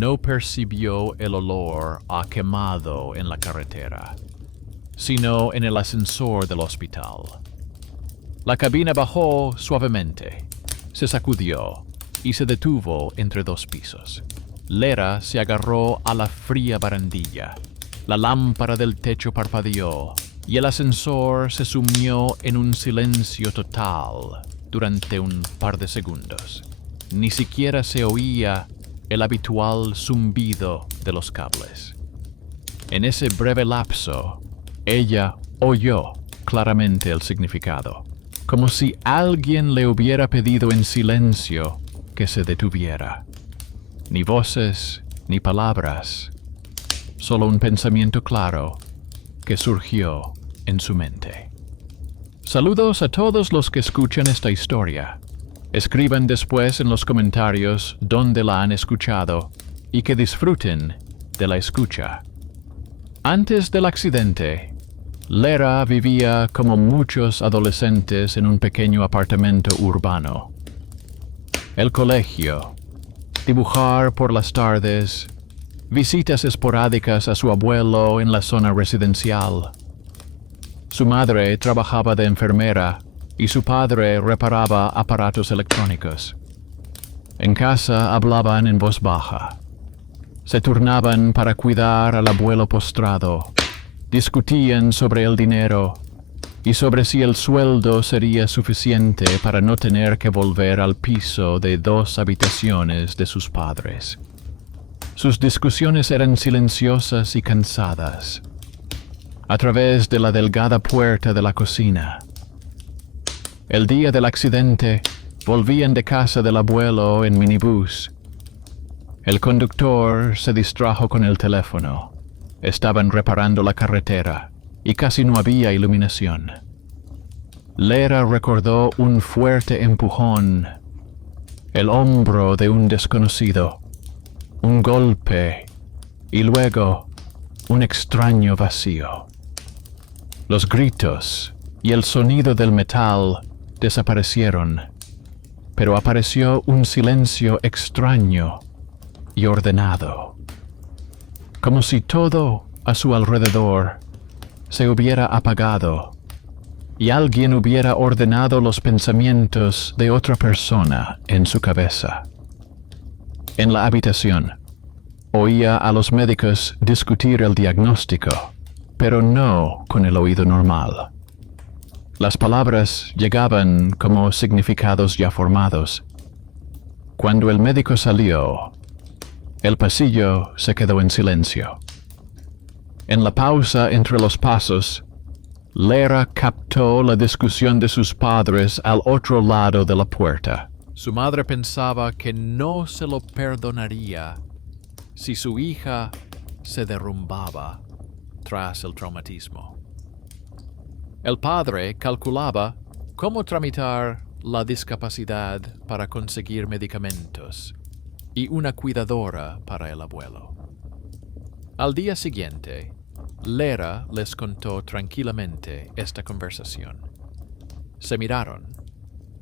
no percibió el olor a quemado en la carretera, sino en el ascensor del hospital. La cabina bajó suavemente, se sacudió y se detuvo entre dos pisos. Lera se agarró a la fría barandilla. La lámpara del techo parpadeó y el ascensor se sumió en un silencio total durante un par de segundos. Ni siquiera se oía el habitual zumbido de los cables. En ese breve lapso, ella oyó claramente el significado, como si alguien le hubiera pedido en silencio que se detuviera. Ni voces, ni palabras, solo un pensamiento claro que surgió en su mente. Saludos a todos los que escuchan esta historia. Escriban después en los comentarios dónde la han escuchado y que disfruten de la escucha. Antes del accidente, Lera vivía como muchos adolescentes en un pequeño apartamento urbano. El colegio, dibujar por las tardes, visitas esporádicas a su abuelo en la zona residencial. Su madre trabajaba de enfermera y su padre reparaba aparatos electrónicos. En casa hablaban en voz baja. Se turnaban para cuidar al abuelo postrado. Discutían sobre el dinero y sobre si el sueldo sería suficiente para no tener que volver al piso de 2 habitaciones de sus padres. Sus discusiones eran silenciosas y cansadas. A través de la delgada puerta de la cocina. El día del accidente, volvían de casa del abuelo en minibús. El conductor se distrajo con el teléfono. Estaban reparando la carretera y casi no había iluminación. Lera recordó un fuerte empujón, el hombro de un desconocido, un golpe y luego un extraño vacío. Los gritos y el sonido del metal desaparecieron, pero apareció un silencio extraño y ordenado, como si todo a su alrededor se hubiera apagado y alguien hubiera ordenado los pensamientos de otra persona en su cabeza. En la habitación, oía a los médicos discutir el diagnóstico, pero no con el oído normal. Las palabras llegaban como significados ya formados. Cuando el médico salió, el pasillo se quedó en silencio. En la pausa entre los pasos, Lera captó la discusión de sus padres al otro lado de la puerta. Su madre pensaba que no se lo perdonaría si su hija se derrumbaba tras el traumatismo. El padre calculaba cómo tramitar la discapacidad para conseguir medicamentos y una cuidadora para el abuelo. Al día siguiente, Lera les contó tranquilamente esta conversación. Se miraron.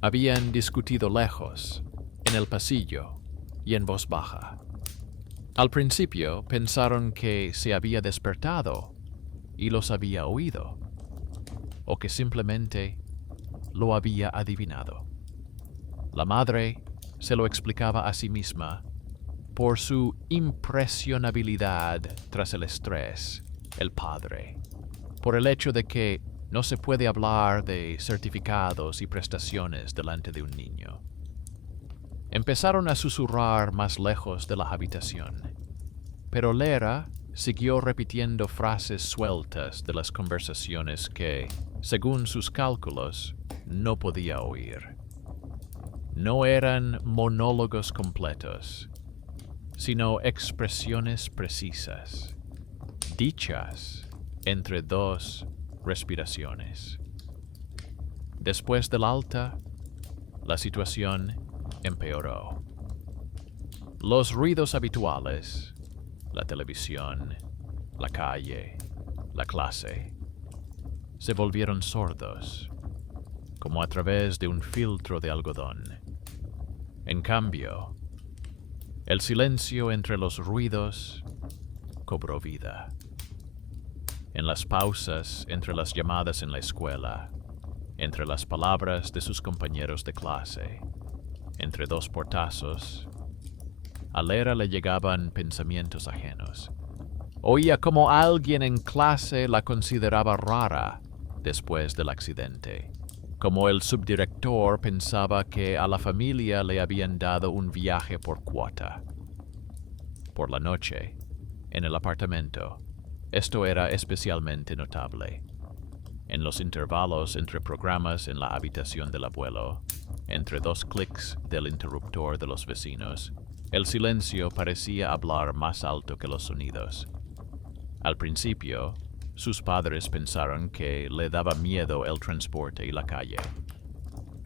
Habían discutido lejos, en el pasillo y en voz baja. Al principio pensaron que se había despertado y los había oído, o que simplemente lo había adivinado. La madre se lo explicaba a sí misma por su impresionabilidad tras el estrés. El padre, por el hecho de que no se puede hablar de certificados y prestaciones delante de un niño. Empezaron a susurrar más lejos de la habitación, pero Lera siguió repitiendo frases sueltas de las conversaciones que, según sus cálculos, no podía oír. No eran monólogos completos, sino expresiones precisas, dichas entre 2 respiraciones. Después del alta, la situación empeoró. Los ruidos habituales, la televisión, la calle, la clase, se volvieron sordos, como a través de un filtro de algodón. En cambio, El silencio entre los ruidos cobró vida. En las pausas entre las llamadas en la escuela, entre las palabras de sus compañeros de clase, entre dos portazos, a Lera le llegaban pensamientos ajenos. Oía como alguien en clase la consideraba rara después del accidente, como el subdirector pensaba que a la familia le habían dado un viaje por cuota. Por la noche, en el apartamento, esto era especialmente notable. En los intervalos entre programas en la habitación del abuelo, entre dos clics del interruptor de los vecinos, el silencio parecía hablar más alto que los sonidos. Al principio, sus padres pensaron que le daba miedo el transporte y la calle.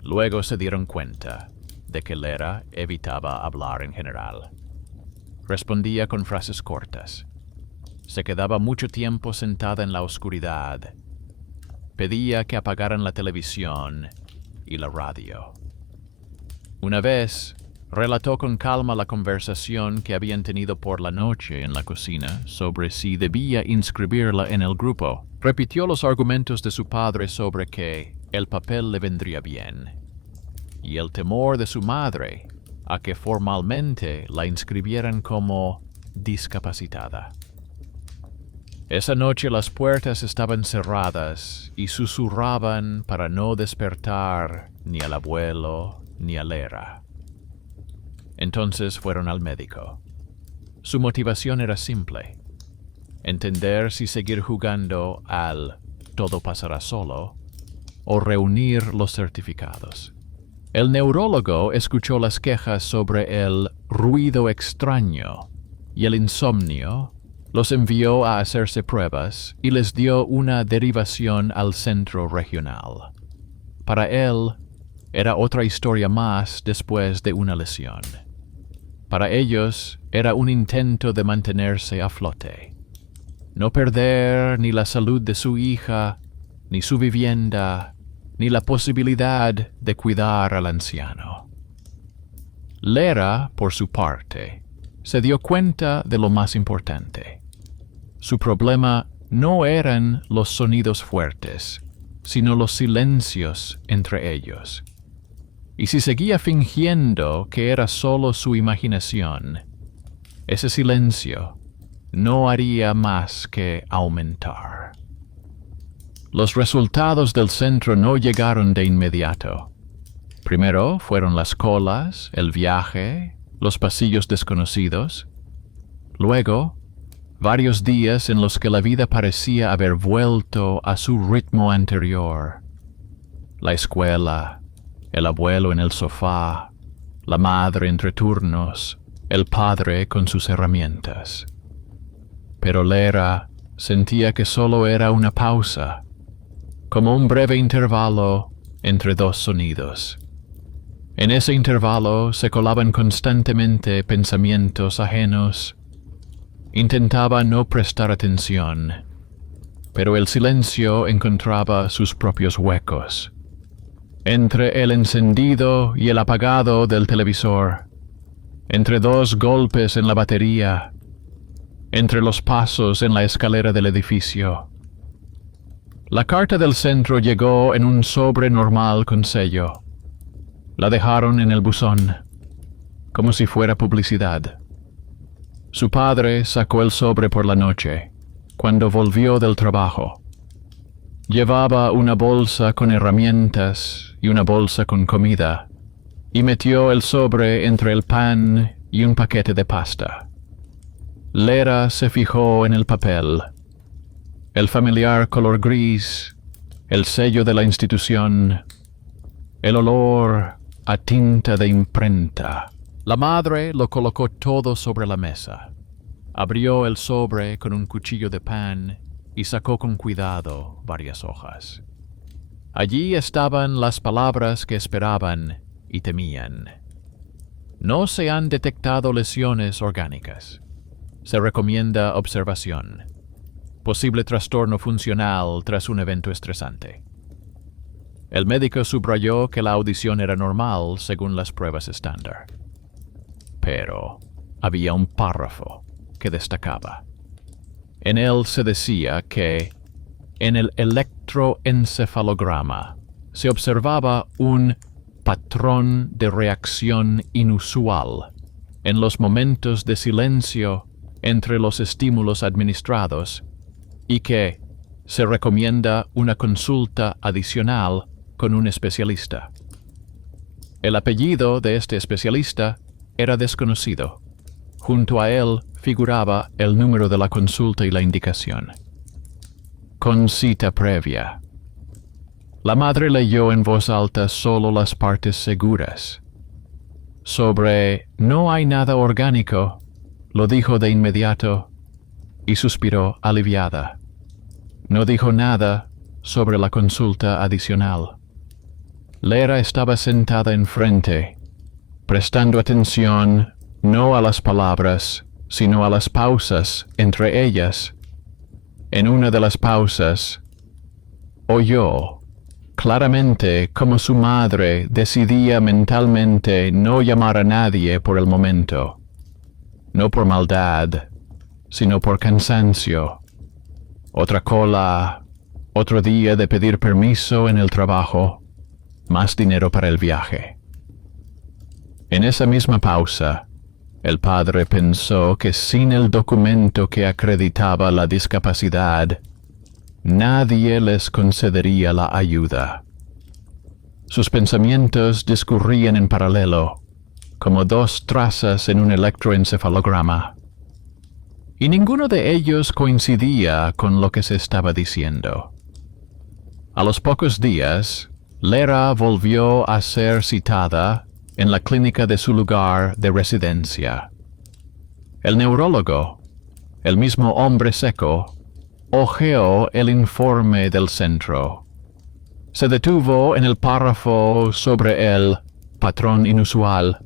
Luego se dieron cuenta de que Lera evitaba hablar en general. Respondía con frases cortas. Se quedaba mucho tiempo sentada en la oscuridad. Pedía que apagaran la televisión y la radio. Una vez, relató con calma la conversación que habían tenido por la noche en la cocina sobre si debía inscribirla en el grupo. Repitió los argumentos de su padre sobre que el papel le vendría bien, y el temor de su madre a que formalmente la inscribieran como discapacitada. Esa noche las puertas estaban cerradas y susurraban para no despertar ni al abuelo ni a Lera. Entonces fueron al médico. Su motivación era simple: entender si seguir jugando al todo pasará solo o reunir los certificados. El neurólogo escuchó las quejas sobre el ruido extraño y el insomnio, los envió a hacerse pruebas y les dio una derivación al centro regional. Para él, era otra historia más después de una lesión. Para ellos, era un intento de mantenerse a flote. No perder ni la salud de su hija, ni su vivienda, ni la posibilidad de cuidar al anciano. Lera, por su parte, se dio cuenta de lo más importante. Su problema no eran los sonidos fuertes, sino los silencios entre ellos. Y si seguía fingiendo que era solo su imaginación, ese silencio no haría más que aumentar. Los resultados del centro no llegaron de inmediato. Primero fueron las colas, el viaje, los pasillos desconocidos. Luego, varios días en los que la vida parecía haber vuelto a su ritmo anterior. La escuela, el abuelo en el sofá, la madre entre turnos, el padre con sus herramientas. Pero Lera sentía que solo era una pausa, como un breve intervalo entre dos sonidos. En ese intervalo se colaban constantemente pensamientos ajenos. Intentaba no prestar atención, pero el silencio encontraba sus propios huecos. Entre el encendido y el apagado del televisor, entre dos golpes en la batería, entre los pasos en la escalera del edificio. La carta del centro llegó en un sobre normal con sello. La dejaron en el buzón, como si fuera publicidad. Su padre sacó el sobre por la noche, cuando volvió del trabajo. Llevaba una bolsa con herramientas y una bolsa con comida, y metió el sobre entre el pan y un paquete de pasta. Lera se fijó en el papel. El familiar color gris, el sello de la institución, el olor a tinta de imprenta. La madre lo colocó todo sobre la mesa. Abrió el sobre con un cuchillo de pan y sacó con cuidado varias hojas. Allí estaban las palabras que esperaban y temían. No se han detectado lesiones orgánicas. Se recomienda observación. Posible trastorno funcional tras un evento estresante. El médico subrayó que la audición era normal según las pruebas estándar. Pero había un párrafo que destacaba. En él se decía que en el electroencefalograma se observaba un patrón de reacción inusual en los momentos de silencio entre los estímulos administrados y que se recomienda una consulta adicional con un especialista. El apellido de este especialista era desconocido. Junto a él figuraba el número de la consulta y la indicación. Con cita previa. La madre leyó en voz alta solo las partes seguras. Sobre "no hay nada orgánico", lo dijo de inmediato y suspiró aliviada. No dijo nada sobre la consulta adicional. Lera estaba sentada enfrente, prestando atención no a las palabras, sino a las pausas entre ellas. En una de las pausas, oyó claramente cómo su madre decidía mentalmente no llamar a nadie por el momento, no por maldad, sino por cansancio. Otra cola, otro día de pedir permiso en el trabajo, más dinero para el viaje. En esa misma pausa, el padre pensó que sin el documento que acreditaba la discapacidad, nadie les concedería la ayuda. Sus pensamientos discurrían en paralelo, como dos trazas en un electroencefalograma, y ninguno de ellos coincidía con lo que se estaba diciendo. A los pocos días, Lera volvió a ser citada en la clínica de su lugar de residencia. El neurólogo, el mismo hombre seco, hojeó el informe del centro. Se detuvo en el párrafo sobre el patrón inusual,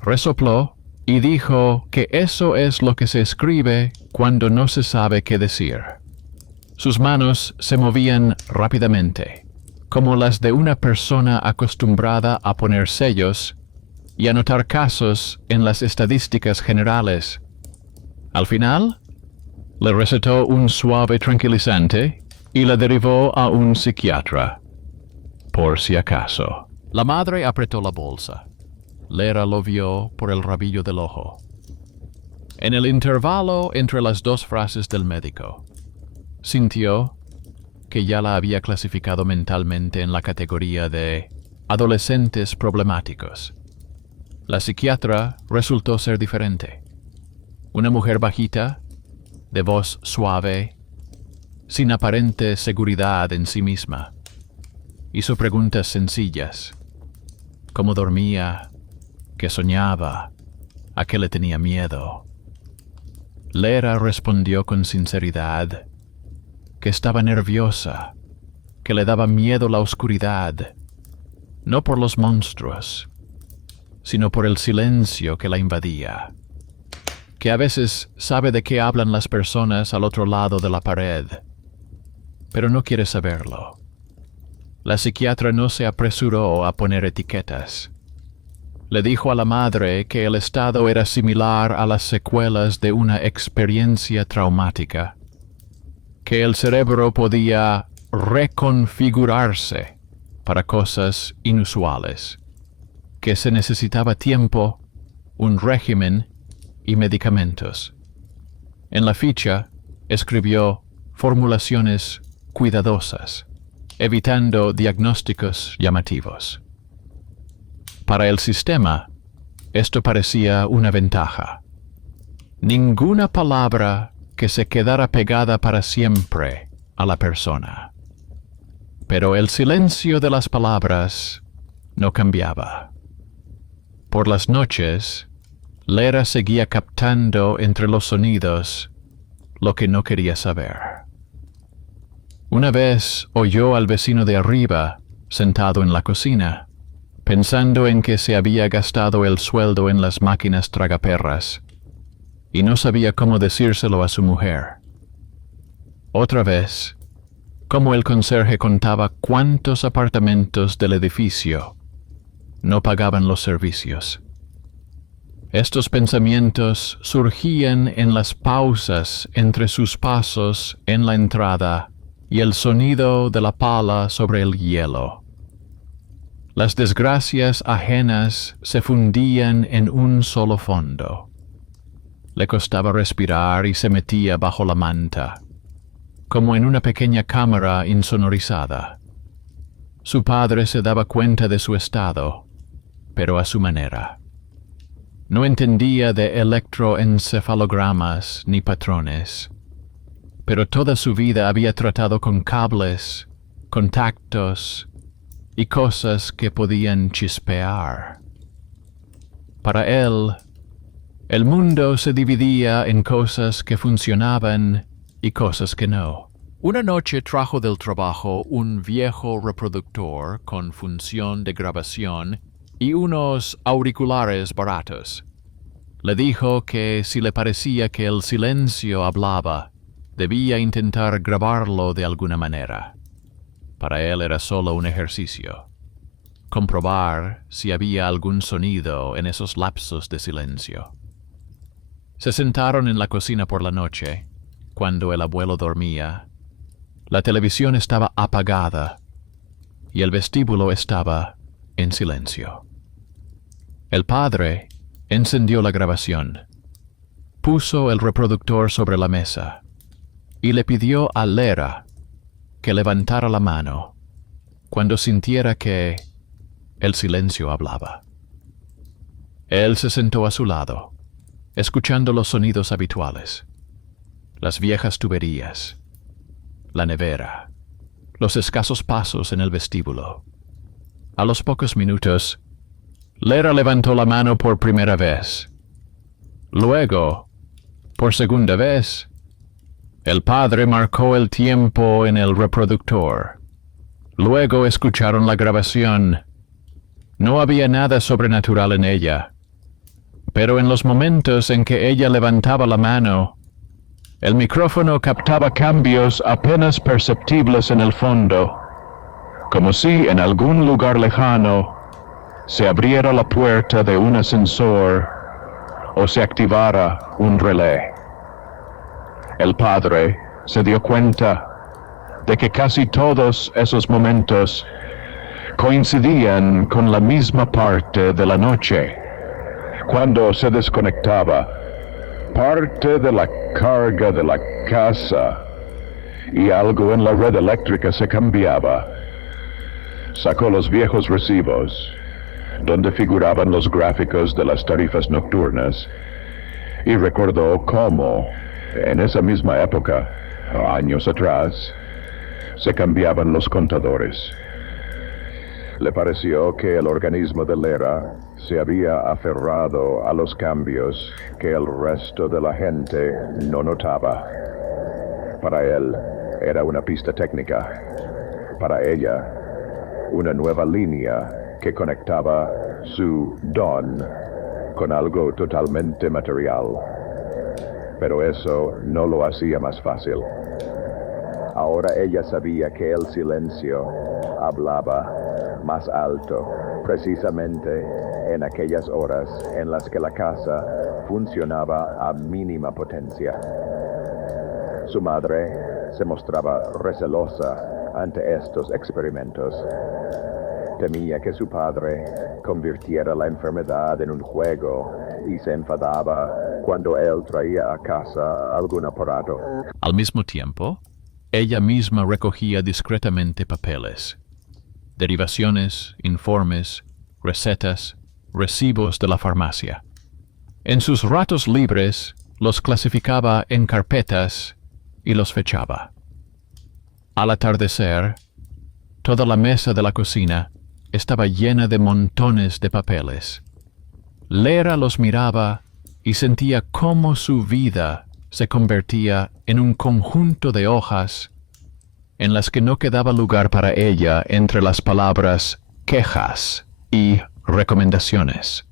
resopló y dijo que eso es lo que se escribe cuando no se sabe qué decir. Sus manos se movían rápidamente, como las de una persona acostumbrada a poner sellos y anotar casos en las estadísticas generales. Al final, le recetó un suave tranquilizante y la derivó a un psiquiatra, por si acaso. La madre apretó la bolsa. Lera lo vio por el rabillo del ojo. En el intervalo entre las dos frases del médico, sintió que ya la había clasificado mentalmente en la categoría de adolescentes problemáticos. La psiquiatra resultó ser diferente. Una mujer bajita, de voz suave, sin aparente seguridad en sí misma. Hizo preguntas sencillas. ¿Cómo dormía? ¿Qué soñaba? ¿A qué le tenía miedo? Lera respondió con sinceridad que estaba nerviosa, que le daba miedo la oscuridad, no por los monstruos, sino por el silencio que la invadía, que a veces sabe de qué hablan las personas al otro lado de la pared, pero no quiere saberlo. La psiquiatra no se apresuró a poner etiquetas. Le dijo a la madre que el estado era similar a las secuelas de una experiencia traumática, que el cerebro podía reconfigurarse para cosas inusuales, que se necesitaba tiempo, un régimen y medicamentos. En la ficha escribió formulaciones cuidadosas, evitando diagnósticos llamativos. Para el sistema, esto parecía una ventaja. Ninguna palabra que se quedara pegada para siempre a la persona. Pero el silencio de las palabras no cambiaba. Por las noches, Lera seguía captando entre los sonidos lo que no quería saber. Una vez oyó al vecino de arriba, sentado en la cocina, pensando en que se había gastado el sueldo en las máquinas tragaperras, y no sabía cómo decírselo a su mujer. Otra vez, como el conserje contaba cuántos apartamentos del edificio no pagaban los servicios. Estos pensamientos surgían en las pausas entre sus pasos en la entrada y el sonido de la pala sobre el hielo. Las desgracias ajenas se fundían en un solo fondo. Le costaba respirar y se metía bajo la manta, como en una pequeña cámara insonorizada. Su padre se daba cuenta de su estado, pero a su manera. No entendía de electroencefalogramas ni patrones, pero toda su vida había tratado con cables, contactos y cosas que podían chispear. Para él, el mundo se dividía en cosas que funcionaban y cosas que no. Una noche trajo del trabajo un viejo reproductor con función de grabación y unos auriculares baratos. Le dijo que si le parecía que el silencio hablaba, debía intentar grabarlo de alguna manera. Para él era solo un ejercicio. Comprobar si había algún sonido en esos lapsos de silencio. Se sentaron en la cocina por la noche, cuando el abuelo dormía. La televisión estaba apagada y el vestíbulo estaba en silencio. El padre encendió la grabación, puso el reproductor sobre la mesa y le pidió a Lera que levantara la mano cuando sintiera que el silencio hablaba. Él se sentó a su lado, escuchando los sonidos habituales, las viejas tuberías, la nevera, los escasos pasos en el vestíbulo. A los pocos minutos, Lera levantó la mano por primera vez. Luego, por segunda vez, el padre marcó el tiempo en el reproductor. Luego escucharon la grabación. No había nada sobrenatural en ella, pero en los momentos en que ella levantaba la mano, el micrófono captaba cambios apenas perceptibles en el fondo, como si en algún lugar lejano se abriera la puerta de un ascensor o se activara un relé. El padre se dio cuenta de que casi todos esos momentos coincidían con la misma parte de la noche, cuando se desconectaba parte de la carga de la casa y algo en la red eléctrica se cambiaba. Sacó los viejos recibos, donde figuraban los gráficos de las tarifas nocturnas, y recordó cómo, en esa misma época, años atrás, se cambiaban los contadores. Le pareció que el organismo de Lera se había aferrado a los cambios que el resto de la gente no notaba. Para él era una pista técnica, para ella una nueva línea que conectaba su don con algo totalmente material. Pero eso no lo hacía más fácil. Ahora ella sabía que el silencio hablaba más alto, precisamente en aquellas horas en las que la casa funcionaba a mínima potencia. Su madre se mostraba recelosa ante estos experimentos. Temía que su padre convirtiera la enfermedad en un juego y se enfadaba cuando él traía a casa algún aparato. Al mismo tiempo, ella misma recogía discretamente papeles, derivaciones, informes, recetas, recibos de la farmacia. En sus ratos libres, los clasificaba en carpetas y los fechaba. Al atardecer, toda la mesa de la cocina estaba llena de montones de papeles. Lera los miraba y sentía cómo su vida se convertía en un conjunto de hojas en las que no quedaba lugar para ella entre las palabras quejas y recomendaciones.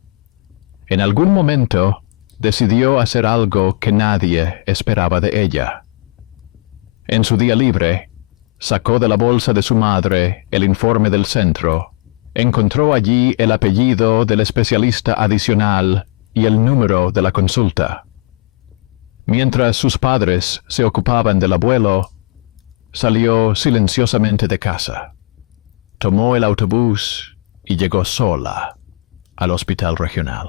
En algún momento decidió hacer algo que nadie esperaba de ella. En su día libre, sacó de la bolsa de su madre el informe del centro, encontró allí el apellido del especialista adicional y el número de la consulta. Mientras sus padres se ocupaban del abuelo, salió silenciosamente de casa. Tomó el autobús y llegó sola al hospital regional.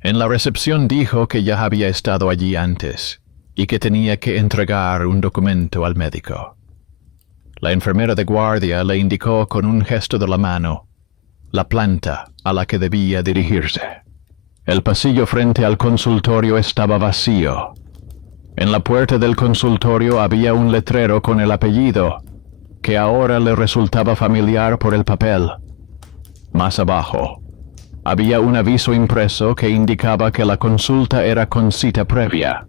En la recepción dijo que ya había estado allí antes y que tenía que entregar un documento al médico. La enfermera de guardia le indicó con un gesto de la mano la planta a la que debía dirigirse. El pasillo frente al consultorio estaba vacío. En la puerta del consultorio había un letrero con el apellido, que ahora le resultaba familiar por el papel. Más abajo, había un aviso impreso que indicaba que la consulta era con cita previa.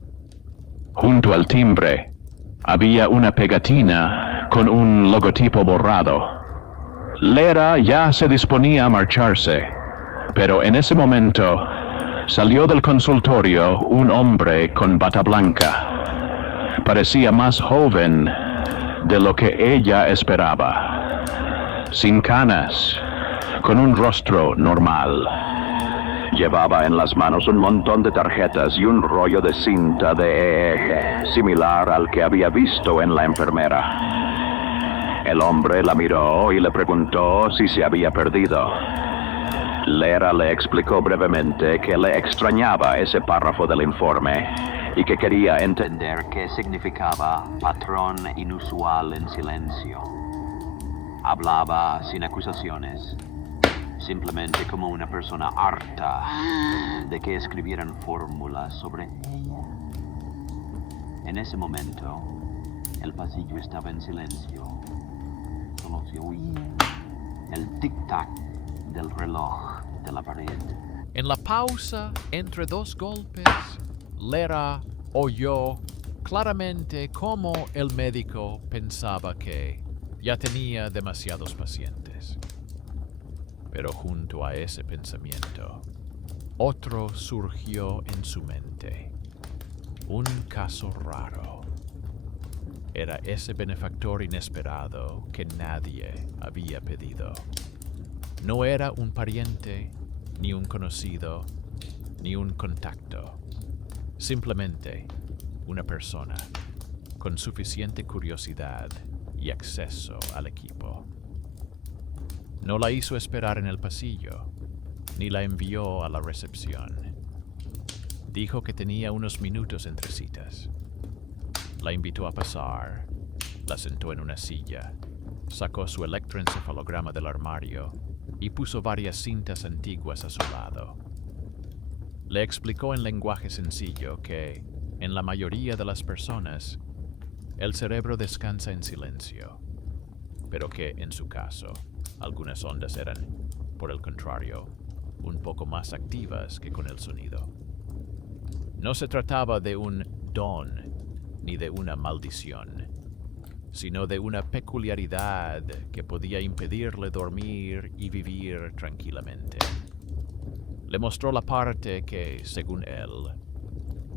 Junto al timbre, había una pegatina con un logotipo borrado. Lera ya se disponía a marcharse, pero en ese momento salió del consultorio un hombre con bata blanca. Parecía más joven de lo que ella esperaba. Sin canas, con un rostro normal. Llevaba en las manos un montón de tarjetas y un rollo de cinta de EEG, similar al que había visto en la enfermera. El hombre la miró y le preguntó si se había perdido. Lera le explicó brevemente que le extrañaba ese párrafo del informe y que quería entender qué significaba patrón inusual en silencio. Hablaba sin acusaciones, simplemente como una persona harta de que escribieran fórmulas sobre ella. En ese momento, el pasillo estaba en silencio. Solo se oía el tic-tac del reloj de la pared. En la pausa entre dos golpes, Lera oyó claramente cómo el médico pensaba que ya tenía demasiados pacientes. Pero junto a ese pensamiento, otro surgió en su mente. Un caso raro. Era ese benefactor inesperado que nadie había pedido. No era un pariente, ni un conocido, ni un contacto. Simplemente una persona con suficiente curiosidad y acceso al equipo. No la hizo esperar en el pasillo, ni la envió a la recepción. Dijo que tenía unos minutos entre citas. La invitó a pasar, la sentó en una silla, sacó su electroencefalograma del armario y puso varias cintas antiguas a su lado. Le explicó en lenguaje sencillo que, en la mayoría de las personas, el cerebro descansa en silencio, pero que, en su caso, algunas ondas eran, por el contrario, un poco más activas que con el sonido. No se trataba de un don ni de una maldición, sino de una peculiaridad que podía impedirle dormir y vivir tranquilamente. Le mostró la parte que, según él,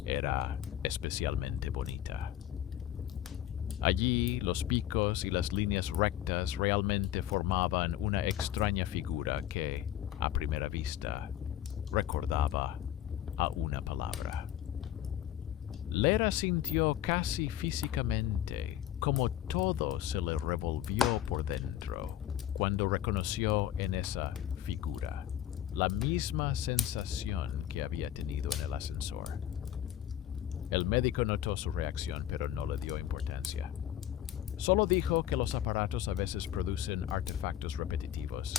era especialmente bonita. Allí, los picos y las líneas rectas realmente formaban una extraña figura que, a primera vista, recordaba a una palabra. Lera sintió casi físicamente como todo se le revolvió por dentro cuando reconoció en esa figura la misma sensación que había tenido en el ascensor. El médico notó su reacción, pero no le dio importancia. Solo dijo que los aparatos a veces producen artefactos repetitivos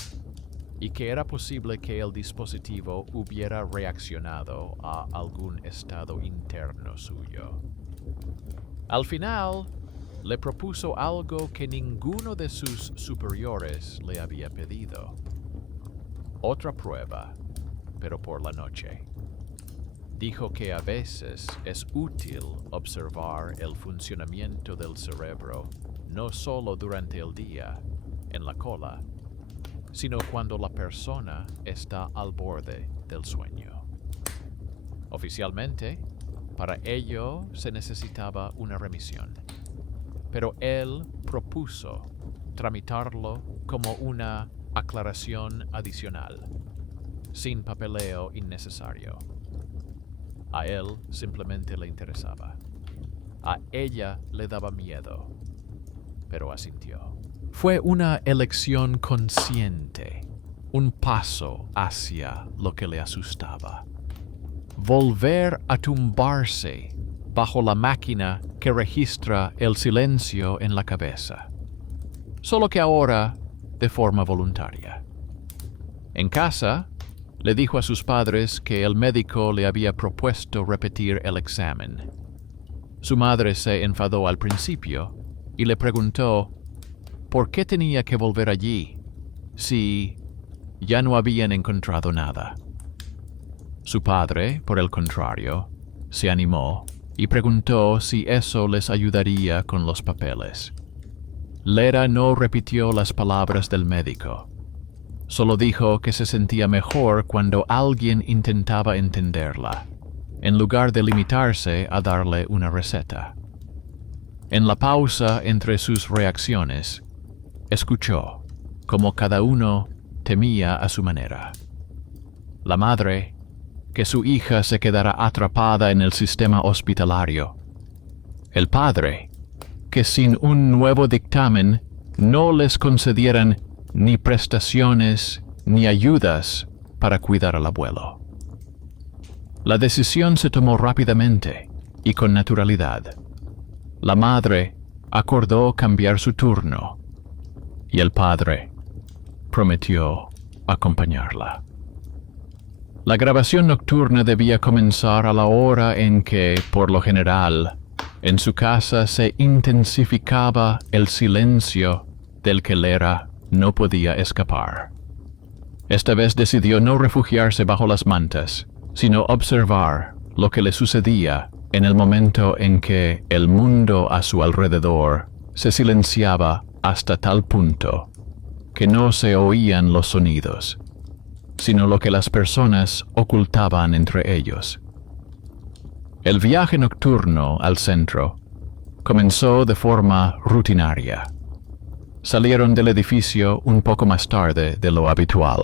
y que era posible que el dispositivo hubiera reaccionado a algún estado interno suyo. Al final, le propuso algo que ninguno de sus superiores le había pedido. Otra prueba, pero por la noche. Dijo que a veces es útil observar el funcionamiento del cerebro no solo durante el día, en la cola, sino cuando la persona está al borde del sueño. Oficialmente, para ello se necesitaba una remisión, pero él propuso tramitarlo como una aclaración adicional. sin papeleo innecesario. A él simplemente le interesaba. A ella le daba miedo, pero asintió. Fue una elección consciente, un paso hacia lo que le asustaba. Volver a tumbarse bajo la máquina que registra el silencio en la cabeza, solo que ahora de forma voluntaria. En casa, le dijo a sus padres que el médico le había propuesto repetir el examen. Su madre se enfadó al principio y le preguntó por qué tenía que volver allí si ya no habían encontrado nada. Su padre, por el contrario, se animó y preguntó si eso les ayudaría con los papeles. Lera no repitió las palabras del médico. Solo dijo que se sentía mejor cuando alguien intentaba entenderla, en lugar de limitarse a darle una receta. En la pausa entre sus reacciones, escuchó, como cada uno temía a su manera. La madre, que su hija se quedara atrapada en el sistema hospitalario. El padre, que sin un nuevo dictamen no les concedieran ni prestaciones ni ayudas para cuidar al abuelo. La decisión se tomó rápidamente y con naturalidad. La madre acordó cambiar su turno y el padre prometió acompañarla. La grabación nocturna debía comenzar a la hora en que, por lo general, en su casa se intensificaba el silencio del que Lera no podía escapar. Esta vez decidió no refugiarse bajo las mantas, sino observar lo que le sucedía en el momento en que el mundo a su alrededor se silenciaba hasta tal punto que no se oían los sonidos, sino lo que las personas ocultaban entre ellos. El viaje nocturno al centro comenzó de forma rutinaria. Salieron del edificio un poco más tarde de lo habitual.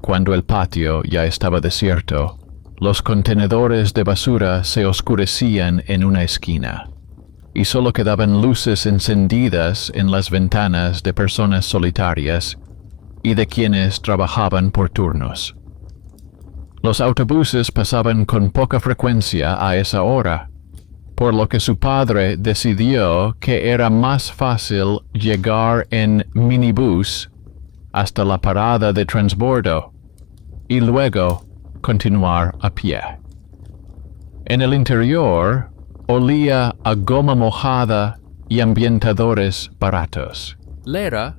Cuando el patio ya estaba desierto, los contenedores de basura se oscurecían en una esquina, y solo quedaban luces encendidas en las ventanas de personas solitarias y de quienes trabajaban por turnos. Los autobuses pasaban con poca frecuencia a esa hora, por lo que su padre decidió que era más fácil llegar en minibús hasta la parada de transbordo y luego continuar a pie. En el interior olía a goma mojada y ambientadores baratos. Lera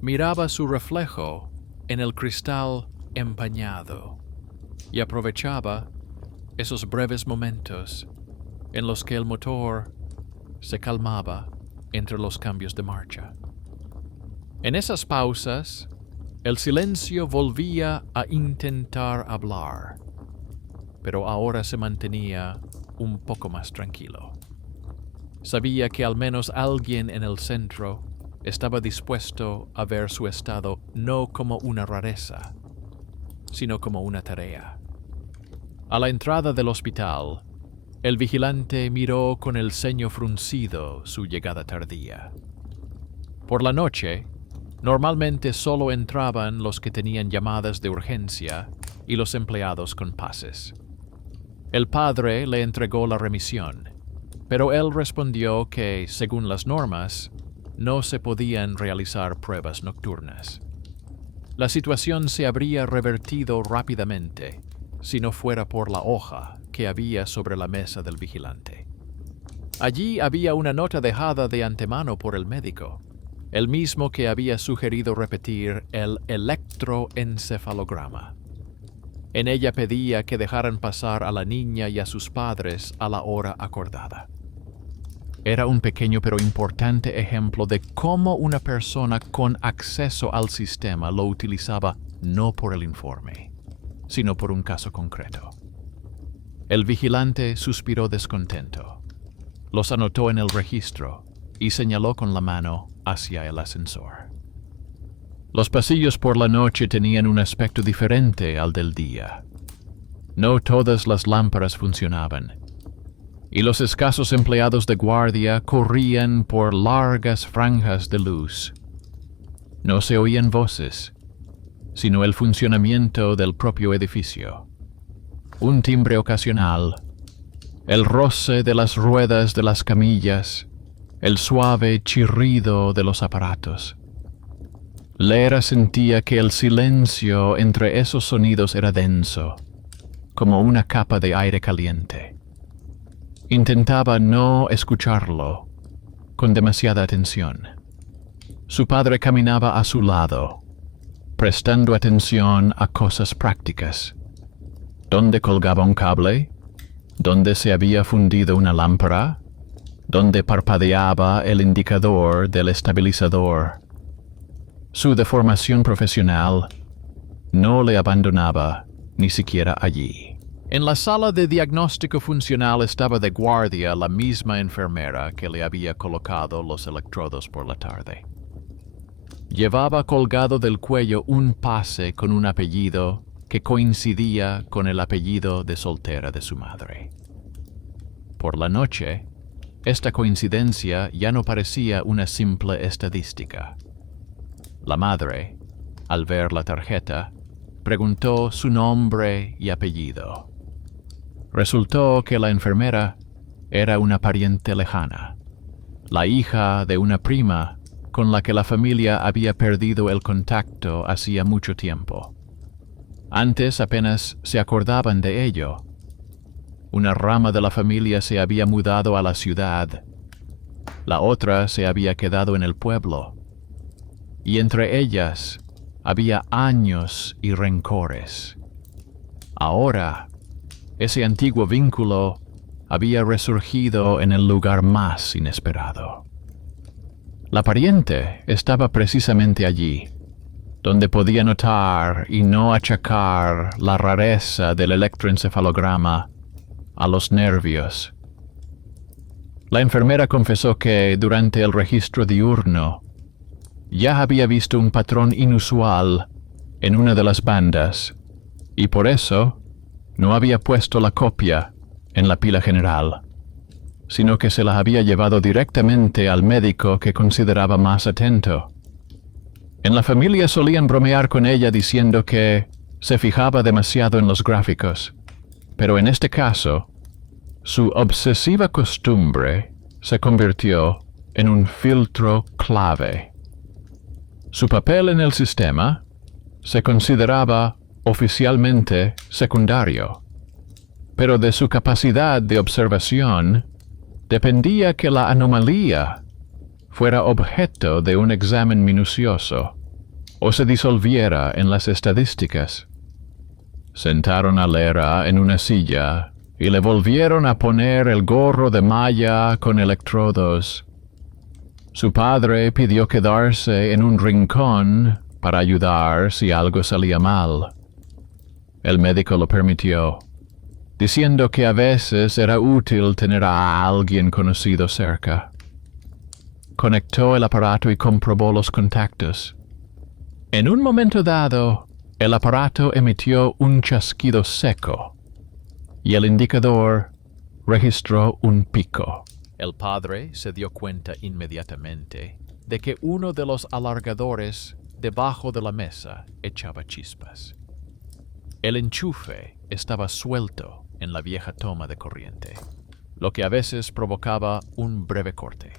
miraba su reflejo en el cristal empañado y aprovechaba esos breves momentos en los que el motor se calmaba entre los cambios de marcha. En esas pausas, el silencio volvía a intentar hablar, pero ahora se mantenía un poco más tranquilo. Sabía que al menos alguien en el centro estaba dispuesto a ver su estado no como una rareza, sino como una tarea. A la entrada del hospital, el vigilante miró con el ceño fruncido su llegada tardía. Por la noche, normalmente solo entraban los que tenían llamadas de urgencia y los empleados con pases. El padre le entregó la remisión, pero él respondió que, según las normas, no se podían realizar pruebas nocturnas. La situación se habría revertido rápidamente si no fuera por la hoja que había sobre la mesa del vigilante. Allí había una nota dejada de antemano por el médico, el mismo que había sugerido repetir el electroencefalograma. En ella pedía que dejaran pasar a la niña y a sus padres a la hora acordada. Era un pequeño pero importante ejemplo de cómo una persona con acceso al sistema lo utilizaba no por el informe, sino por un caso concreto. El vigilante suspiró descontento. Los anotó en el registro y señaló con la mano hacia el ascensor. Los pasillos por la noche tenían un aspecto diferente al del día. No todas las lámparas funcionaban, y los escasos empleados de guardia corrían por largas franjas de luz. No se oían voces, sino el funcionamiento del propio edificio. Un timbre ocasional, el roce de las ruedas de las camillas, el suave chirrido de los aparatos. Lera sentía que el silencio entre esos sonidos era denso, como una capa de aire caliente. Intentaba no escucharlo con demasiada atención. Su padre caminaba a su lado, prestando atención a cosas prácticas. ¿Dónde colgaba un cable? ¿Dónde se había fundido una lámpara? ¿Dónde parpadeaba el indicador del estabilizador? Su deformación profesional no le abandonaba ni siquiera allí. En la sala de diagnóstico funcional estaba de guardia la misma enfermera que le había colocado los electrodos por la tarde. Llevaba colgado del cuello un pase con un apellido que coincidía con el apellido de soltera de su madre. Por la noche, esta coincidencia ya no parecía una simple estadística. La madre, al ver la tarjeta, preguntó su nombre y apellido. Resultó que la enfermera era una pariente lejana, la hija de una prima con la que la familia había perdido el contacto hacía mucho tiempo. Antes apenas se acordaban de ello. Una rama de la familia se había mudado a la ciudad, la otra se había quedado en el pueblo, y entre ellas había años y rencores. Ahora, ese antiguo vínculo había resurgido en el lugar más inesperado. La pariente estaba precisamente allí, donde podía notar y no achacar la rareza del electroencefalograma a los nervios. La enfermera confesó que, durante el registro diurno, ya había visto un patrón inusual en una de las bandas, y por eso no había puesto la copia en la pila general, sino que se la había llevado directamente al médico que consideraba más atento. En la familia solían bromear con ella diciendo que se fijaba demasiado en los gráficos, pero en este caso, su obsesiva costumbre se convirtió en un filtro clave. Su papel en el sistema se consideraba oficialmente secundario, pero de su capacidad de observación dependía que la anomalía fuera objeto de un examen minucioso o se disolviera en las estadísticas. Sentaron a Lera en una silla y le volvieron a poner el gorro de malla con electrodos. Su padre pidió quedarse en un rincón para ayudar si algo salía mal. El médico lo permitió, diciendo que a veces era útil tener a alguien conocido cerca. Conectó el aparato y comprobó los contactos. En un momento dado, el aparato emitió un chasquido seco y el indicador registró un pico. El padre se dio cuenta inmediatamente de que uno de los alargadores debajo de la mesa echaba chispas. El enchufe estaba suelto en la vieja toma de corriente, lo que a veces provocaba un breve corte.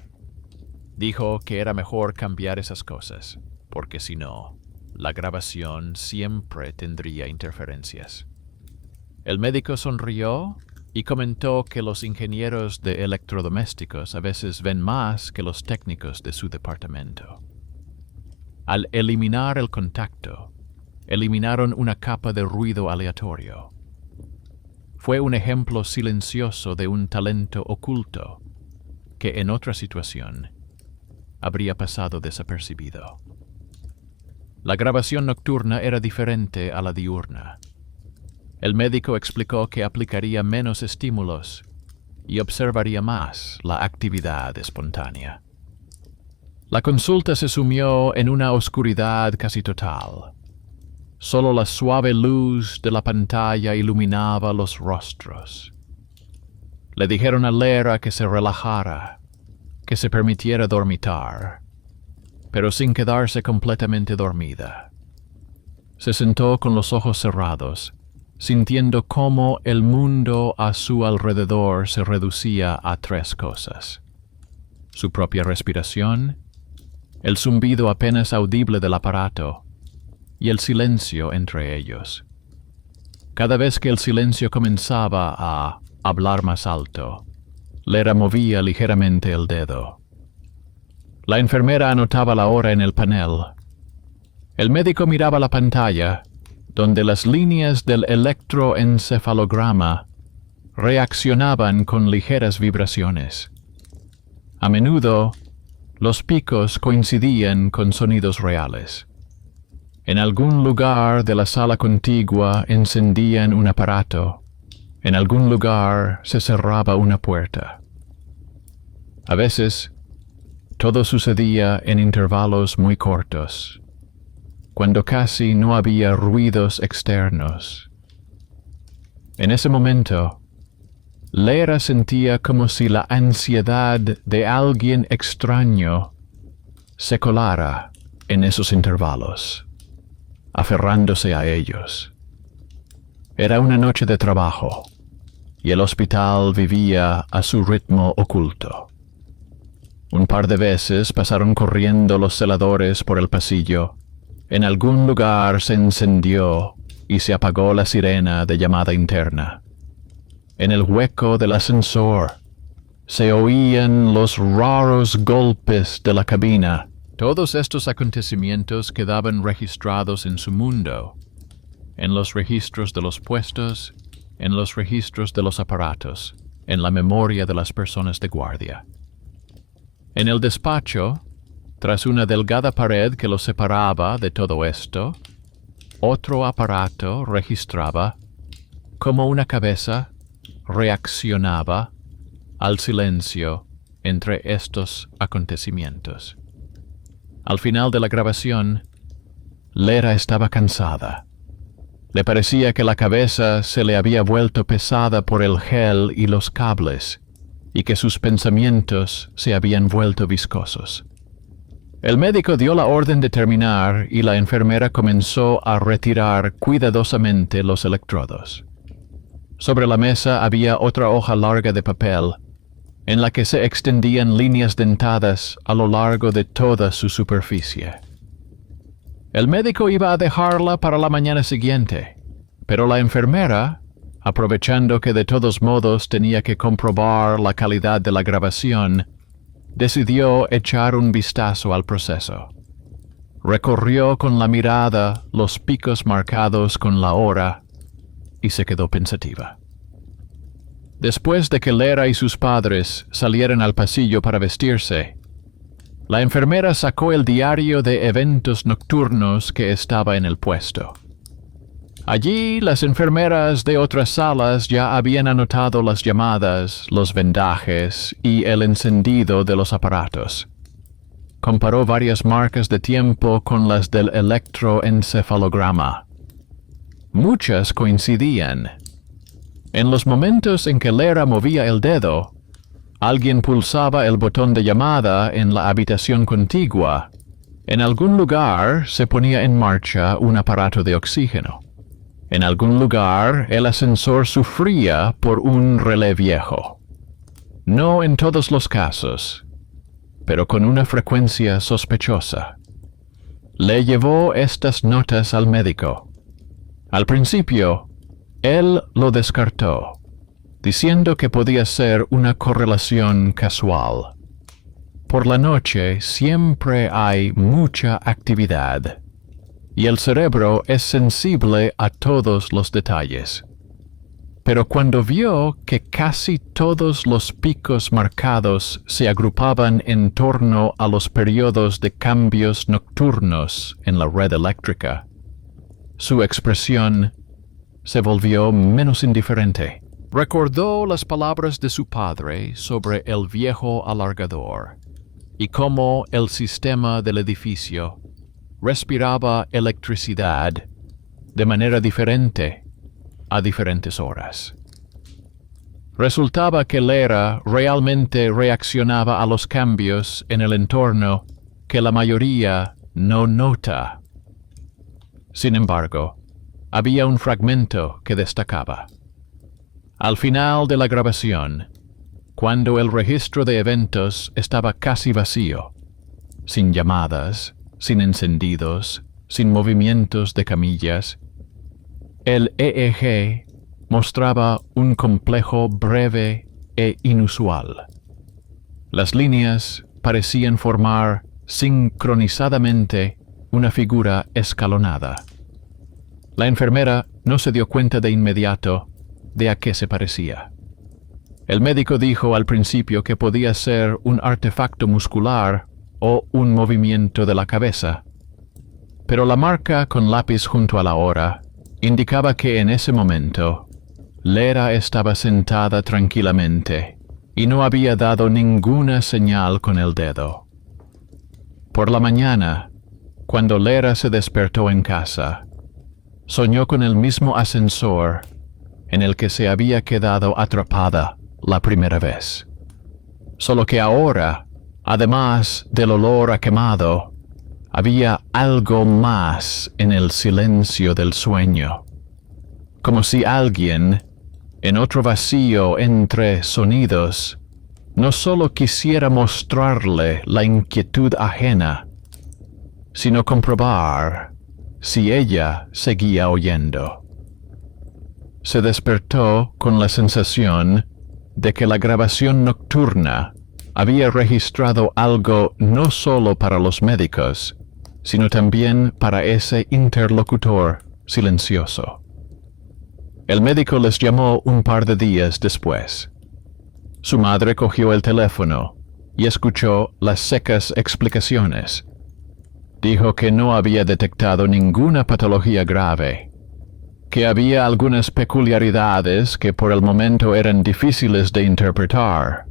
Dijo que era mejor cambiar esas cosas, porque si no, la grabación siempre tendría interferencias. El médico sonrió y comentó que los ingenieros de electrodomésticos a veces ven más que los técnicos de su departamento. Al eliminar el contacto, eliminaron una capa de ruido aleatorio. Fue un ejemplo silencioso de un talento oculto que en otra situación habría pasado desapercibido. La grabación nocturna era diferente a la diurna. El médico explicó que aplicaría menos estímulos y observaría más la actividad espontánea. La consulta se sumió en una oscuridad casi total. Solo la suave luz de la pantalla iluminaba los rostros. Le dijeron a Lera que se relajara, que se permitiera dormitar, pero sin quedarse completamente dormida. Se sentó con los ojos cerrados, sintiendo cómo el mundo a su alrededor se reducía a tres cosas: su propia respiración, el zumbido apenas audible del aparato y el silencio entre ellos. Cada vez que el silencio comenzaba a hablar más alto, Lera movía ligeramente el dedo. La enfermera anotaba la hora en el panel. El médico miraba la pantalla, donde las líneas del electroencefalograma reaccionaban con ligeras vibraciones. A menudo, los picos coincidían con sonidos reales. En algún lugar de la sala contigua encendían un aparato. En algún lugar se cerraba una puerta. A veces, todo sucedía en intervalos muy cortos, cuando casi no había ruidos externos. En ese momento, Lera sentía como si la ansiedad de alguien extraño se colara en esos intervalos, aferrándose a ellos. Era una noche de trabajo, y el hospital vivía a su ritmo oculto. Un par de veces pasaron corriendo los celadores por el pasillo. En algún lugar se encendió y se apagó la sirena de llamada interna. En el hueco del ascensor se oían los raros golpes de la cabina. Todos estos acontecimientos quedaban registrados en su mundo, en los registros de los puestos, en los registros de los aparatos, en la memoria de las personas de guardia. En el despacho, tras una delgada pared que lo separaba de todo esto, otro aparato registraba cómo una cabeza reaccionaba al silencio entre estos acontecimientos. Al final de la grabación, Lera estaba cansada. Le parecía que la cabeza se le había vuelto pesada por el gel y los cables, y que sus pensamientos se habían vuelto viscosos. El médico dio la orden de terminar y la enfermera comenzó a retirar cuidadosamente los electrodos. Sobre la mesa había otra hoja larga de papel, en la que se extendían líneas dentadas a lo largo de toda su superficie. El médico iba a dejarla para la mañana siguiente, pero la enfermera, aprovechando que de todos modos tenía que comprobar la calidad de la grabación, decidió echar un vistazo al proceso. Recorrió con la mirada los picos marcados con la hora y se quedó pensativa. Después de que Lera y sus padres salieran al pasillo para vestirse, la enfermera sacó el diario de eventos nocturnos que estaba en el puesto. Allí las enfermeras de otras salas ya habían anotado las llamadas, los vendajes y el encendido de los aparatos. Comparó varias marcas de tiempo con las del electroencefalograma. Muchas coincidían. En los momentos en que Lera movía el dedo, alguien pulsaba el botón de llamada en la habitación contigua. En algún lugar se ponía en marcha un aparato de oxígeno. En algún lugar el ascensor sufría por un relé viejo. No en todos los casos, pero con una frecuencia sospechosa. Le llevó estas notas al médico. Al principio, él lo descartó, diciendo que podía ser una correlación casual. Por la noche siempre hay mucha actividad, y el cerebro es sensible a todos los detalles. Pero cuando vio que casi todos los picos marcados se agrupaban en torno a los periodos de cambios nocturnos en la red eléctrica, su expresión se volvió menos indiferente. Recordó las palabras de su padre sobre el viejo alargador. y cómo el sistema del edificio respiraba electricidad de manera diferente a diferentes horas. Resultaba que Lera realmente reaccionaba a los cambios en el entorno que la mayoría no nota. Sin embargo, había un fragmento que destacaba. Al final de la grabación, cuando el registro de eventos estaba casi vacío, sin llamadas, sin encendidos, sin movimientos de camillas, el EEG mostraba un complejo breve e inusual. Las líneas parecían formar sincronizadamente una figura escalonada. La enfermera no se dio cuenta de inmediato de a qué se parecía. El médico dijo al principio que podía ser un artefacto muscular o un movimiento de la cabeza, pero la marca con lápiz junto a la hora indicaba que en ese momento Lera estaba sentada tranquilamente y no había dado ninguna señal con el dedo. Por la mañana, cuando Lera se despertó en casa, soñó con el mismo ascensor en el que se había quedado atrapada la primera vez. Solo que ahora, además del olor a quemado, había algo más en el silencio del sueño, como si alguien, en otro vacío entre sonidos, no solo quisiera mostrarle la inquietud ajena, sino comprobar si ella seguía oyendo. Se despertó con la sensación de que la grabación nocturna había registrado algo no solo para los médicos, sino también para ese interlocutor silencioso. El médico les llamó un par de días después. Su madre cogió el teléfono y escuchó las secas explicaciones. Dijo que no había detectado ninguna patología grave, que había algunas peculiaridades que por el momento eran difíciles de interpretar,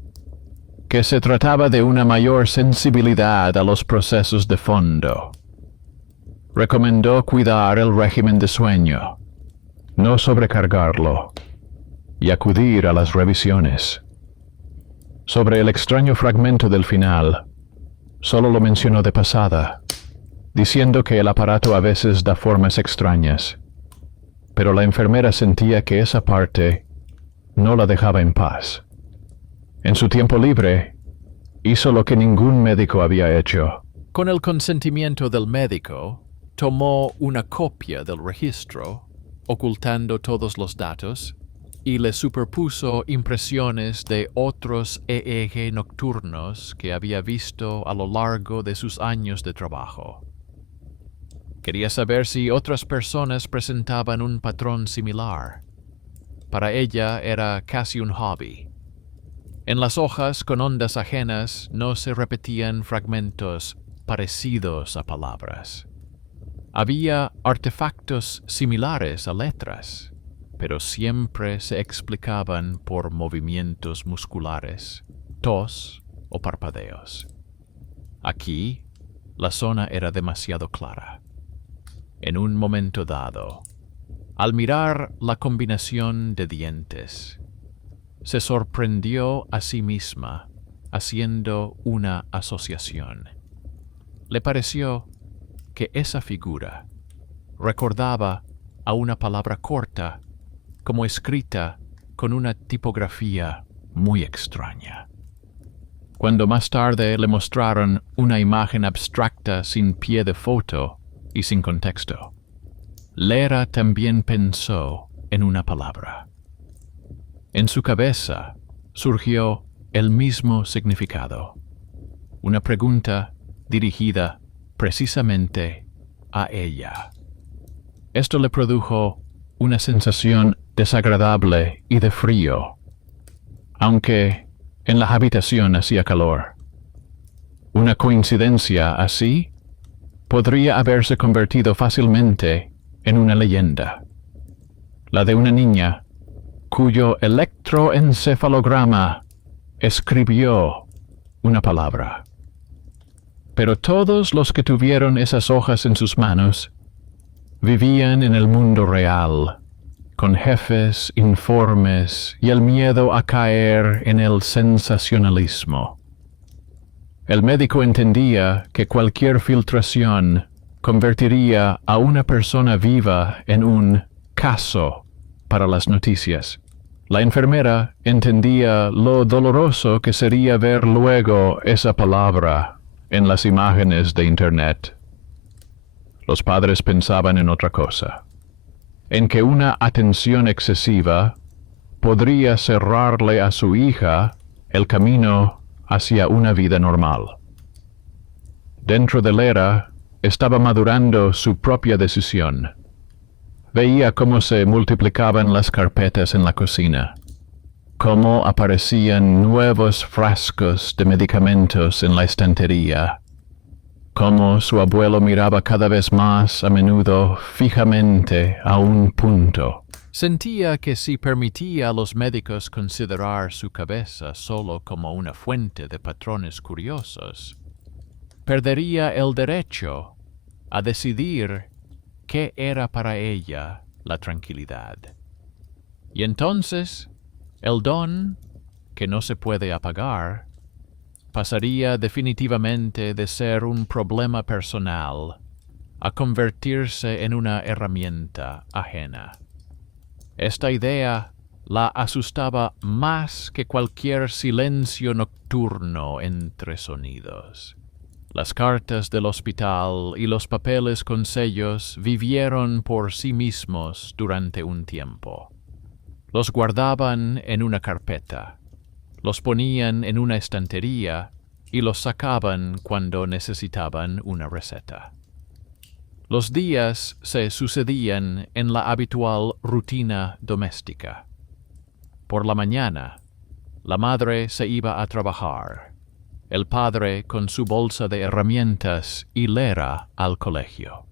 que se trataba de una mayor sensibilidad a los procesos de fondo. Recomendó cuidar el régimen de sueño, no sobrecargarlo, y acudir a las revisiones. Sobre el extraño fragmento del final, solo lo mencionó de pasada, diciendo que el aparato a veces da formas extrañas, pero la enfermera sentía que esa parte no la dejaba en paz. En su tiempo libre, hizo lo que ningún médico había hecho. Con el consentimiento del médico, tomó una copia del registro, ocultando todos los datos, y le superpuso impresiones de otros EEG nocturnos que había visto a lo largo de sus años de trabajo. Quería saber si otras personas presentaban un patrón similar. Para ella era casi un hobby. En las hojas con ondas ajenas no se repetían fragmentos parecidos a palabras. Había artefactos similares a letras, pero siempre se explicaban por movimientos musculares, tos o parpadeos. Aquí, la zona era demasiado clara. En un momento dado, al mirar la combinación de dientes, se sorprendió a sí misma haciendo una asociación. Le pareció que esa figura recordaba a una palabra corta, como escrita con una tipografía muy extraña. Cuando más tarde le mostraron una imagen abstracta sin pie de foto y sin contexto, Lera también pensó en una palabra. En su cabeza surgió el mismo significado, una pregunta dirigida precisamente a ella. Esto le produjo una sensación desagradable y de frío, aunque en la habitación hacía calor. Una coincidencia así podría haberse convertido fácilmente en una leyenda, la de una niña cuyo electroencefalograma escribió una palabra. Pero todos los que tuvieron esas hojas en sus manos vivían en el mundo real, con jefes, informes y el miedo a caer en el sensacionalismo. El médico entendía que cualquier filtración convertiría a una persona viva en un caso para las noticias. La enfermera entendía lo doloroso que sería ver luego esa palabra en las imágenes de Internet. Los padres pensaban en otra cosa, en que una atención excesiva podría cerrarle a su hija el camino hacia una vida normal. Dentro de Lera estaba madurando su propia decisión. Veía cómo se multiplicaban las carpetas en la cocina, cómo aparecían nuevos frascos de medicamentos en la estantería, cómo su abuelo miraba cada vez más a menudo fijamente a un punto. Sentía que si permitía a los médicos considerar su cabeza solo como una fuente de patrones curiosos, perdería el derecho a decidir qué era para ella la tranquilidad. Y entonces, el don, que no se puede apagar, pasaría definitivamente de ser un problema personal a convertirse en una herramienta ajena. Esta idea la asustaba más que cualquier silencio nocturno entre sonidos. Las cartas del hospital y los papeles con sellos vivieron por sí mismos durante un tiempo. Los guardaban en una carpeta, los ponían en una estantería y los sacaban cuando necesitaban una receta. Los días se sucedían en la habitual rutina doméstica. Por la mañana, la madre se iba a trabajar, el padre con su bolsa de herramientas y Lera al colegio.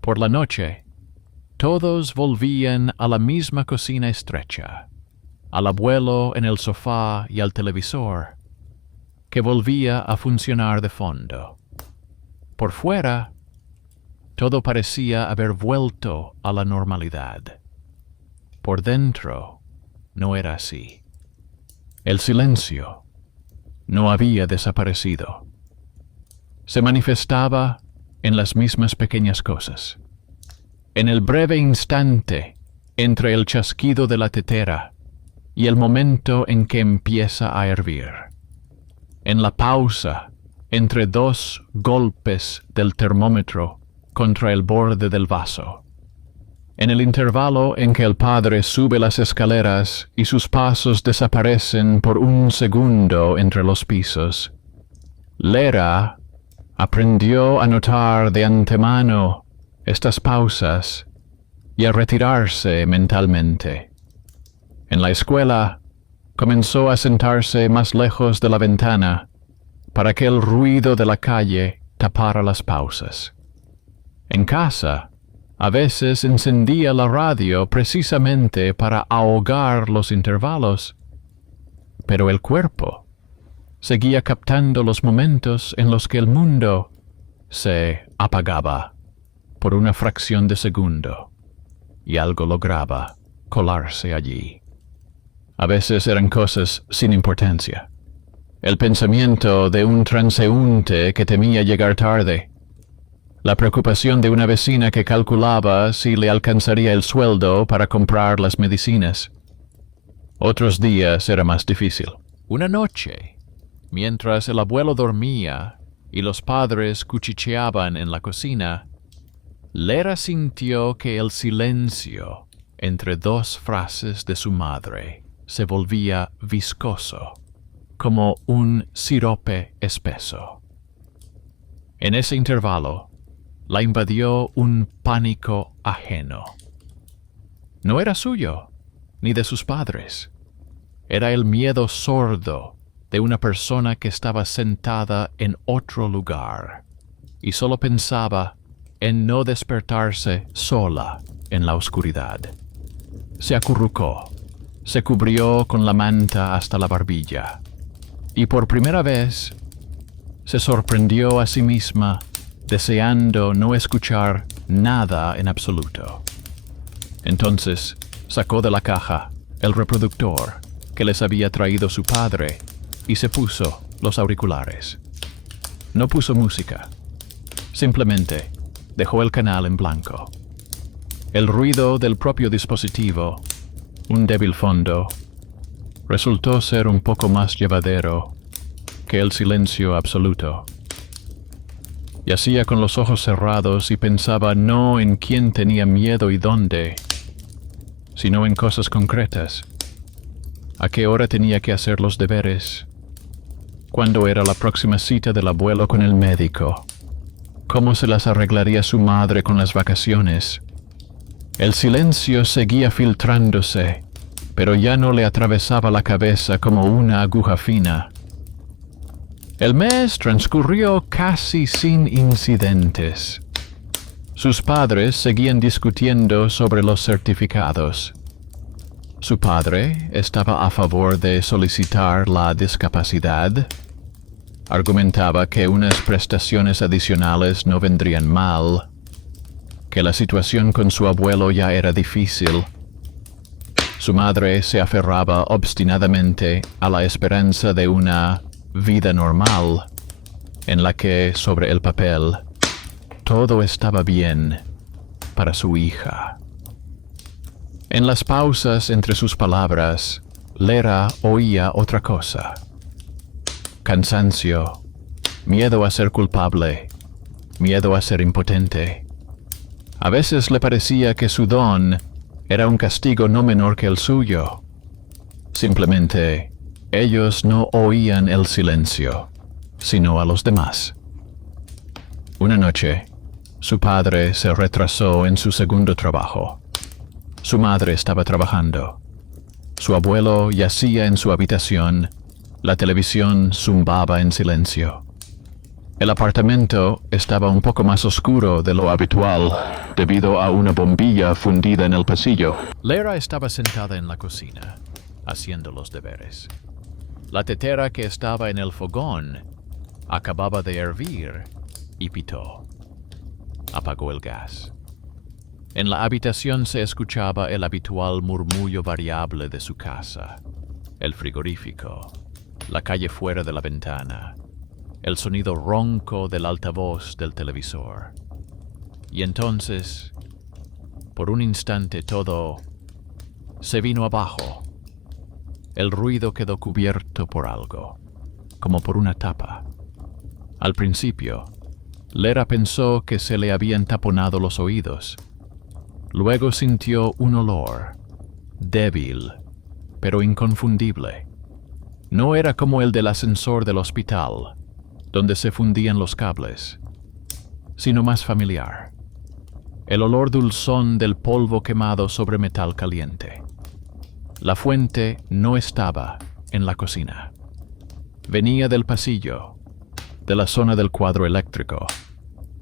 Por la noche, todos volvían a la misma cocina estrecha, al abuelo en el sofá y al televisor, que volvía a funcionar de fondo. Por fuera, todo parecía haber vuelto a la normalidad. Por dentro, no era así. El silencio no había desaparecido. Se manifestaba en las mismas pequeñas cosas. En el breve instante entre el chasquido de la tetera y el momento en que empieza a hervir. En la pausa entre dos golpes del termómetro contra el borde del vaso. En el intervalo en que el padre sube las escaleras y sus pasos desaparecen por un segundo entre los pisos, Lera aprendió a notar de antemano estas pausas y a retirarse mentalmente. En la escuela comenzó a sentarse más lejos de la ventana para que el ruido de la calle tapara las pausas. En casa, a veces encendía la radio precisamente para ahogar los intervalos, pero el cuerpo seguía captando los momentos en los que el mundo se apagaba por una fracción de segundo y algo lograba colarse allí. A veces eran cosas sin importancia. El pensamiento de un transeúnte que temía llegar tarde, la preocupación de una vecina que calculaba si le alcanzaría el sueldo para comprar las medicinas. Otros días era más difícil. Una noche, mientras el abuelo dormía y los padres cuchicheaban en la cocina, Lera sintió que el silencio entre dos frases de su madre se volvía viscoso, como un sirope espeso. En ese intervalo, la invadió un pánico ajeno. No era suyo, ni de sus padres. Era el miedo sordo de una persona que estaba sentada en otro lugar y solo pensaba en no despertarse sola en la oscuridad. Se acurrucó, se cubrió con la manta hasta la barbilla y por primera vez Se sorprendió a sí misma, deseando no escuchar nada en absoluto. Entonces sacó de la caja el reproductor que les había traído su padre y se puso los auriculares. No puso música, simplemente dejó el canal en blanco. El ruido del propio dispositivo, un débil fondo, resultó ser un poco más llevadero que el silencio absoluto. Yacía con los ojos cerrados y pensaba no en quién tenía miedo y dónde, sino en cosas concretas. ¿A qué hora tenía que hacer los deberes? ¿Cuándo era la próxima cita del abuelo con el médico? ¿Cómo se las arreglaría su madre con las vacaciones? El silencio seguía filtrándose, pero ya no le atravesaba la cabeza como una aguja fina. El mes transcurrió casi sin incidentes. Sus padres seguían discutiendo sobre los certificados. Su padre estaba a favor de solicitar la discapacidad. Argumentaba que unas prestaciones adicionales no vendrían mal, que la situación con su abuelo ya era difícil. Su madre se aferraba obstinadamente a la esperanza de una vida normal, en la que, sobre el papel, todo estaba bien para su hija. En las pausas entre sus palabras, Lera oía otra cosa. Cansancio, miedo a ser culpable, miedo a ser impotente. A veces le parecía que su don era un castigo no menor que el suyo. Simplemente, ellos no oían el silencio, sino a los demás. Una noche, su padre se retrasó en su segundo trabajo. Su madre estaba trabajando. Su abuelo yacía en su habitación. La televisión zumbaba en silencio. El apartamento estaba un poco más oscuro de lo habitual, debido a una bombilla fundida en el pasillo. Lera estaba sentada en la cocina, haciendo los deberes. La tetera que estaba en el fogón acababa de hervir y pitó. Apagó el gas. En la habitación se escuchaba el habitual murmullo variable de su casa, el frigorífico, la calle fuera de la ventana, el sonido ronco del altavoz del televisor. Y entonces, por un instante todo se vino abajo. El ruido quedó cubierto por algo, como por una tapa. Al principio, Lera pensó que se le habían taponado los oídos. Luego sintió un olor, débil, pero inconfundible. No era como el del ascensor del hospital, donde se fundían los cables, sino más familiar. El olor dulzón del polvo quemado sobre metal caliente. La fuente no estaba en la cocina. Venía del pasillo, de la zona del cuadro eléctrico,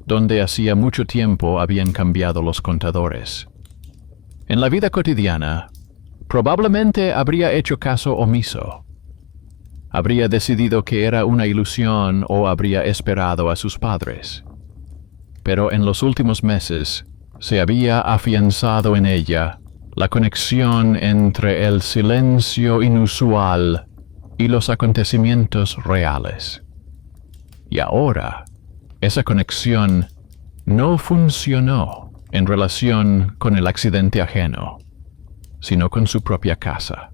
donde hacía mucho tiempo habían cambiado los contadores. En la vida cotidiana, probablemente habría hecho caso omiso. Habría decidido que era una ilusión o habría esperado a sus padres. Pero en los últimos meses se había afianzado en ella la conexión entre el silencio inusual y los acontecimientos reales. Y ahora, esa conexión no funcionó en relación con el accidente ajeno, sino con su propia casa.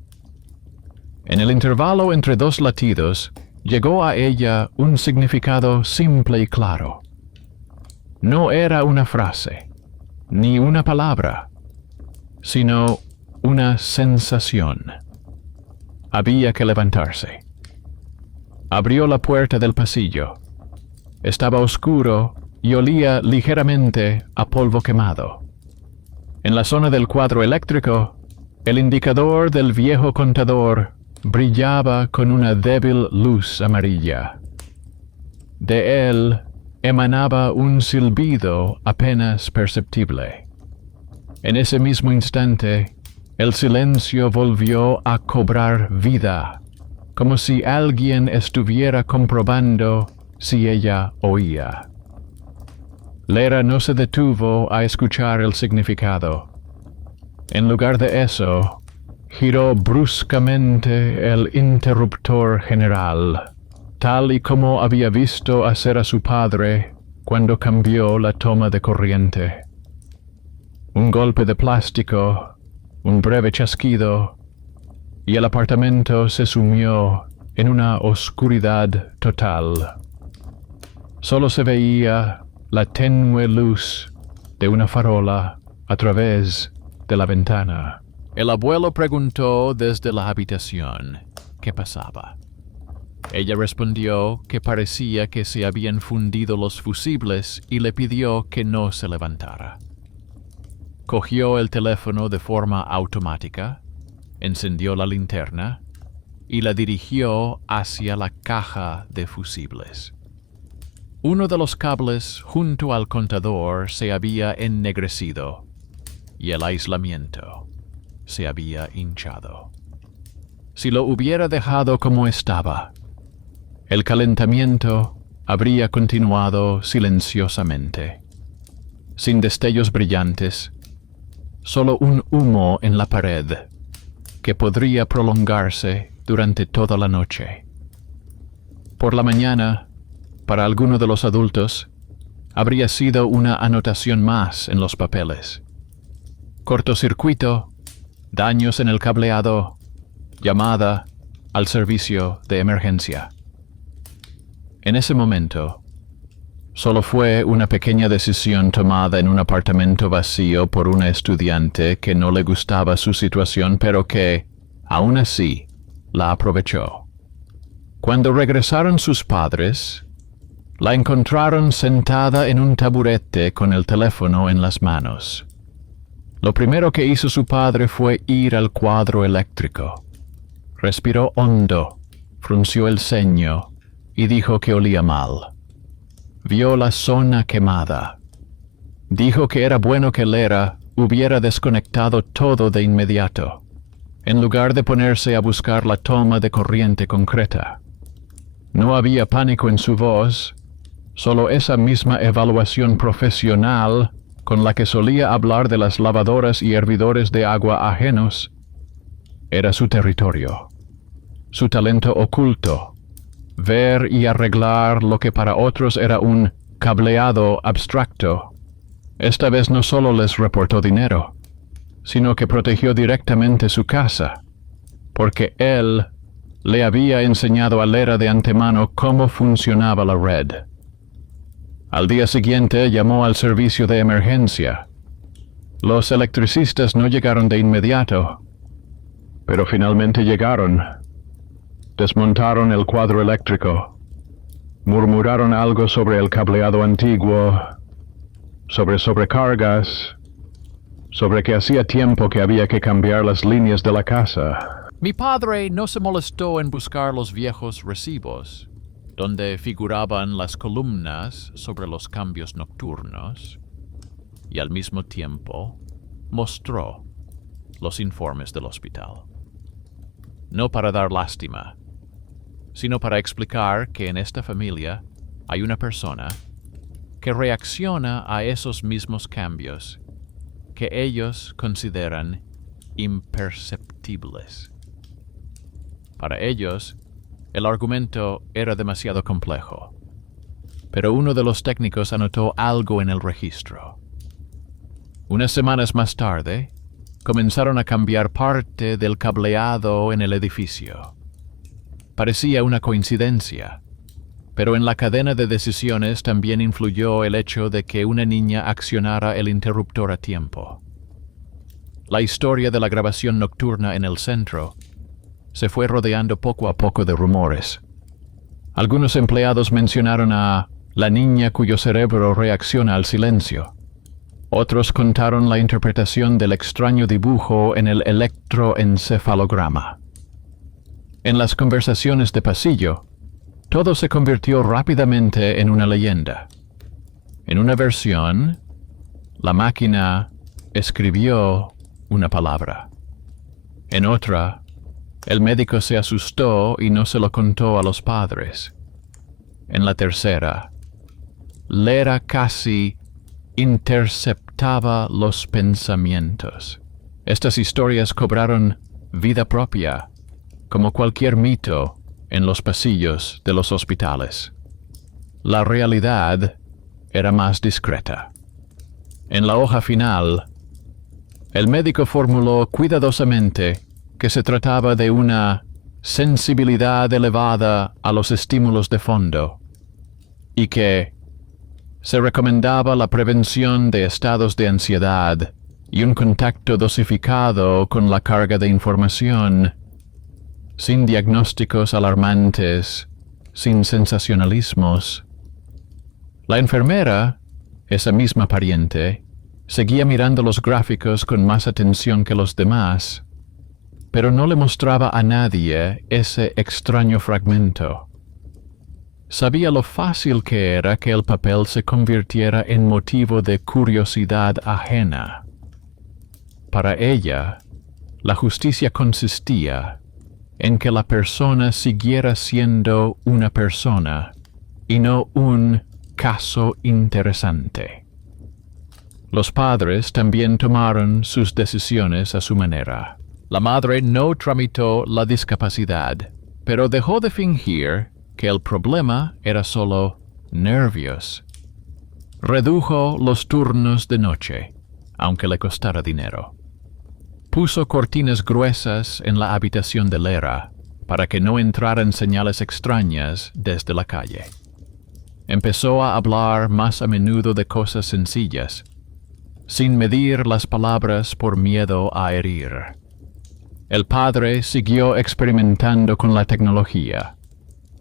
En el intervalo entre dos latidos, llegó a ella un significado simple y claro. No era una frase, ni una palabra, sino una sensación. Había que levantarse. Abrió la puerta del pasillo. Estaba oscuro y olía ligeramente a polvo quemado. En la zona del cuadro eléctrico, el indicador del viejo contador brillaba con una débil luz amarilla. De él emanaba un silbido apenas perceptible. En ese mismo instante, el silencio volvió a cobrar vida, como si alguien estuviera comprobando si ella oía. Lera no se detuvo a escuchar el significado. En lugar de eso, giró bruscamente el interruptor general, tal y como había visto hacer a su padre cuando cambió la toma de corriente. Un golpe de plástico, un breve chasquido, y el apartamento se sumió en una oscuridad total. Solo se veía la tenue luz de una farola a través de la ventana. El abuelo preguntó desde la habitación qué pasaba. Ella respondió que parecía que se habían fundido los fusibles y le pidió que no se levantara. Cogió el teléfono de forma automática, encendió la linterna y la dirigió hacia la caja de fusibles. Uno de los cables junto al contador se había ennegrecido y el aislamiento se había hinchado. Si lo hubiera dejado como estaba, el calentamiento habría continuado silenciosamente, sin destellos brillantes, solo un humo en la pared que podría prolongarse durante toda la noche. Por la mañana, para alguno de los adultos, habría sido una anotación más en los papeles. Cortocircuito, daños en el cableado, llamada al servicio de emergencia. En ese momento, solo fue una pequeña decisión tomada en un apartamento vacío por una estudiante que no le gustaba su situación, pero que, aún así, la aprovechó. Cuando regresaron sus padres, la encontraron sentada en un taburete con el teléfono en las manos. Lo primero que hizo su padre fue ir al cuadro eléctrico. Respiró hondo, frunció el ceño y dijo que olía mal. Vio la zona quemada. Dijo que era bueno que Lera hubiera desconectado todo de inmediato, en lugar de ponerse a buscar la toma de corriente concreta. No había pánico en su voz, solo esa misma evaluación profesional con la que solía hablar de las lavadoras y hervidores de agua ajenos. Era su territorio, su talento oculto, ver y arreglar lo que para otros era un cableado abstracto. Esta vez no solo les reportó dinero, sino que protegió directamente su casa, porque él le había enseñado a Lera de antemano cómo funcionaba la red. Al día siguiente llamó al servicio de emergencia. Los electricistas no llegaron de inmediato, pero finalmente llegaron. Desmontaron el cuadro eléctrico, murmuraron algo sobre el cableado antiguo, sobre sobrecargas, sobre que hacía tiempo que había que cambiar las líneas de la casa. Mi padre no se molestó en buscar los viejos recibos, donde figuraban las columnas sobre los cambios nocturnos, y al mismo tiempo mostró los informes del hospital. No para dar lástima, sino para explicar que en esta familia hay una persona que reacciona a esos mismos cambios que ellos consideran imperceptibles. Para ellos, el argumento era demasiado complejo, pero uno de los técnicos anotó algo en el registro. Unas semanas más tarde, comenzaron a cambiar parte del cableado en el edificio. Parecía una coincidencia, pero en la cadena de decisiones también influyó el hecho de que una niña accionara el interruptor a tiempo. La historia de la grabación nocturna en el centro se fue rodeando poco a poco de rumores. Algunos empleados mencionaron a la niña cuyo cerebro reacciona al silencio. Otros contaron la interpretación del extraño dibujo en el electroencefalograma. En las conversaciones de pasillo, todo se convirtió rápidamente en una leyenda. En una versión, la máquina escribió una palabra. En otra, el médico se asustó y no se lo contó a los padres. En la tercera, Lera casi interceptaba los pensamientos. Estas historias cobraron vida propia, como cualquier mito, en los pasillos de los hospitales. La realidad era más discreta. En la hoja final, el médico formuló cuidadosamente que se trataba de una sensibilidad elevada a los estímulos de fondo y que se recomendaba la prevención de estados de ansiedad y un contacto dosificado con la carga de información, sin diagnósticos alarmantes, sin sensacionalismos. La enfermera, esa misma pariente, seguía mirando los gráficos con más atención que los demás, pero no le mostraba a nadie ese extraño fragmento. Sabía lo fácil que era que el papel se convirtiera en motivo de curiosidad ajena. Para ella, la justicia consistía en que la persona siguiera siendo una persona y no un caso interesante. Los padres también tomaron sus decisiones a su manera. La madre no tramitó la discapacidad, pero dejó de fingir que el problema era solo nervios. Redujo los turnos de noche, aunque le costara dinero. Puso cortinas gruesas en la habitación de Lera para que no entraran señales extrañas desde la calle. Empezó a hablar más a menudo de cosas sencillas, sin medir las palabras por miedo a herir. El padre siguió experimentando con la tecnología.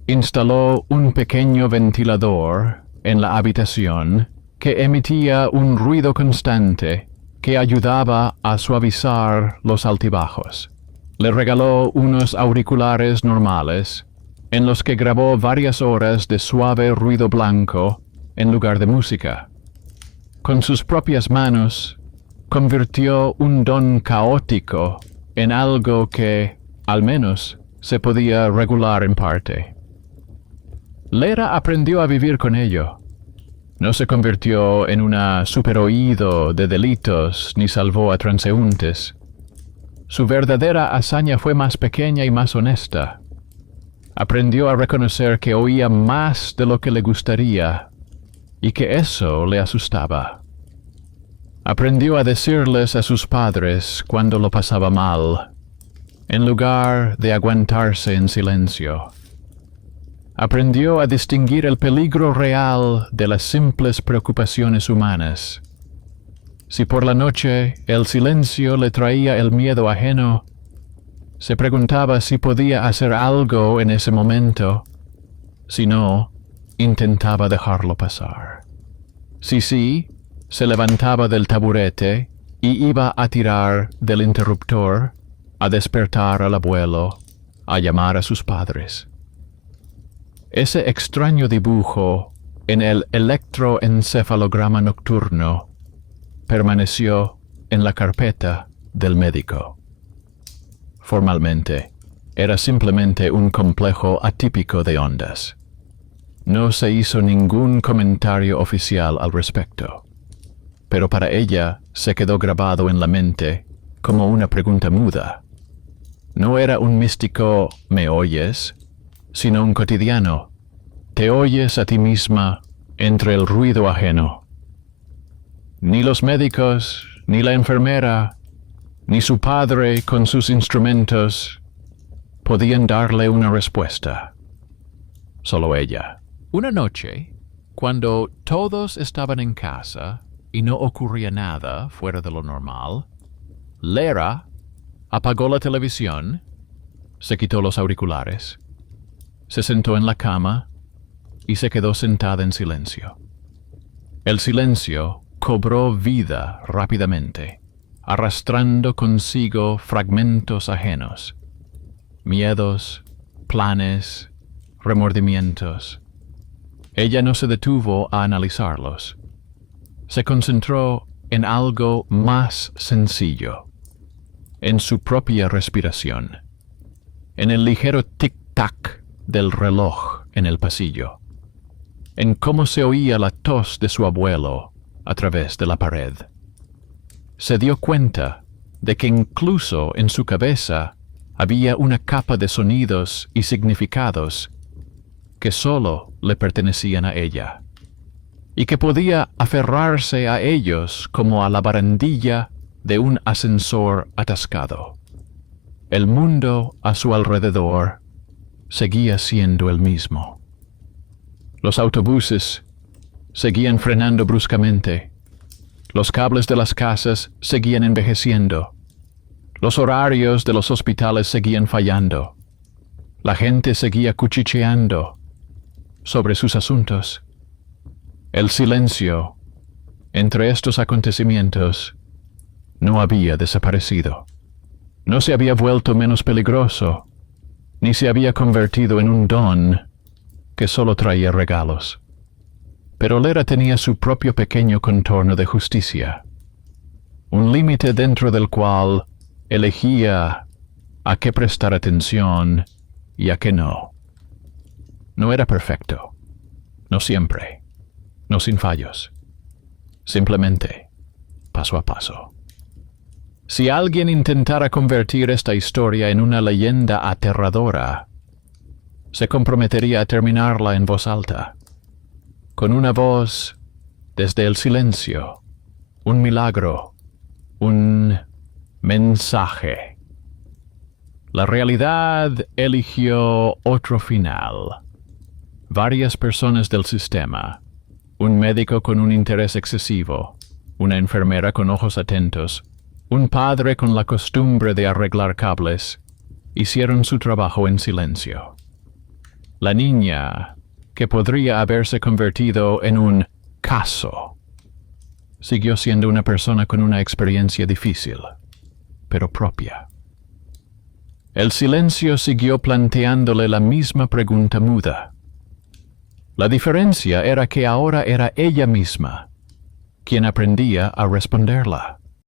Instaló un pequeño ventilador en la habitación que emitía un ruido constante que ayudaba a suavizar los altibajos. Le regaló unos auriculares normales en los que grabó varias horas de suave ruido blanco en lugar de música. Con sus propias manos, convirtió un don caótico en algo que, al menos, se podía regular en parte. Lera aprendió a vivir con ello. No se convirtió en una superoído de delitos ni salvó a transeúntes. Su verdadera hazaña fue más pequeña y más honesta. Aprendió a reconocer que oía más de lo que le gustaría y que eso le asustaba. Aprendió a decirles a sus padres cuando lo pasaba mal, en lugar de aguantarse en silencio. Aprendió a distinguir el peligro real de las simples preocupaciones humanas. Si por la noche el silencio le traía el miedo ajeno, se preguntaba si podía hacer algo en ese momento. Si no, intentaba dejarlo pasar. Si sí, se levantaba del taburete y iba a tirar del interruptor, a despertar al abuelo, a llamar a sus padres. Ese extraño dibujo en el electroencefalograma nocturno permaneció en la carpeta del médico. Formalmente, era simplemente un complejo atípico de ondas. No se hizo ningún comentario oficial al respecto, pero para ella se quedó grabado en la mente como una pregunta muda. No era un místico «¿me oyes?», sino un cotidiano «¿te oyes a ti misma entre el ruido ajeno?». Ni los médicos, ni la enfermera, ni su padre con sus instrumentos podían darle una respuesta. Solo ella. Una noche, cuando todos estaban en casa y no ocurría nada fuera de lo normal, Lera apagó la televisión, se quitó los auriculares, se sentó en la cama y se quedó sentada en silencio. El silencio cobró vida rápidamente, arrastrando consigo fragmentos ajenos, miedos, planes, remordimientos. Ella no se detuvo a analizarlos. Se concentró en algo más sencillo, en su propia respiración, en el ligero tic-tac del reloj en el pasillo. en cómo se oía la tos de su abuelo a través de la pared. Se dio cuenta de que incluso en su cabeza había una capa de sonidos y significados que solo le pertenecían a ella, y que podía aferrarse a ellos como a la barandilla de un ascensor atascado. El mundo a su alrededor seguía siendo el mismo. Los autobuses seguían frenando bruscamente. Los cables de las casas seguían envejeciendo. Los horarios de los hospitales seguían fallando. La gente seguía cuchicheando sobre sus asuntos. El silencio entre estos acontecimientos no había desaparecido. No se había vuelto menos peligroso, ni se había convertido en un don que solo traía regalos. Pero Lera tenía su propio pequeño contorno de justicia, un límite dentro del cual elegía a qué prestar atención y a qué no. No era perfecto, no siempre, no sin fallos, simplemente paso a paso. Si alguien intentara convertir esta historia en una leyenda aterradora, se comprometería a terminarla en voz alta, con una voz desde el silencio, un milagro, un mensaje. La realidad eligió otro final. Varias personas del sistema, un médico con un interés excesivo, una enfermera con ojos atentos, un padre con la costumbre de arreglar cables, hicieron su trabajo en silencio. La niña, que podría haberse convertido en un caso, siguió siendo una persona con una experiencia difícil, pero propia. El silencio siguió planteándole la misma pregunta muda. La diferencia era que ahora era ella misma quien aprendía a responderla.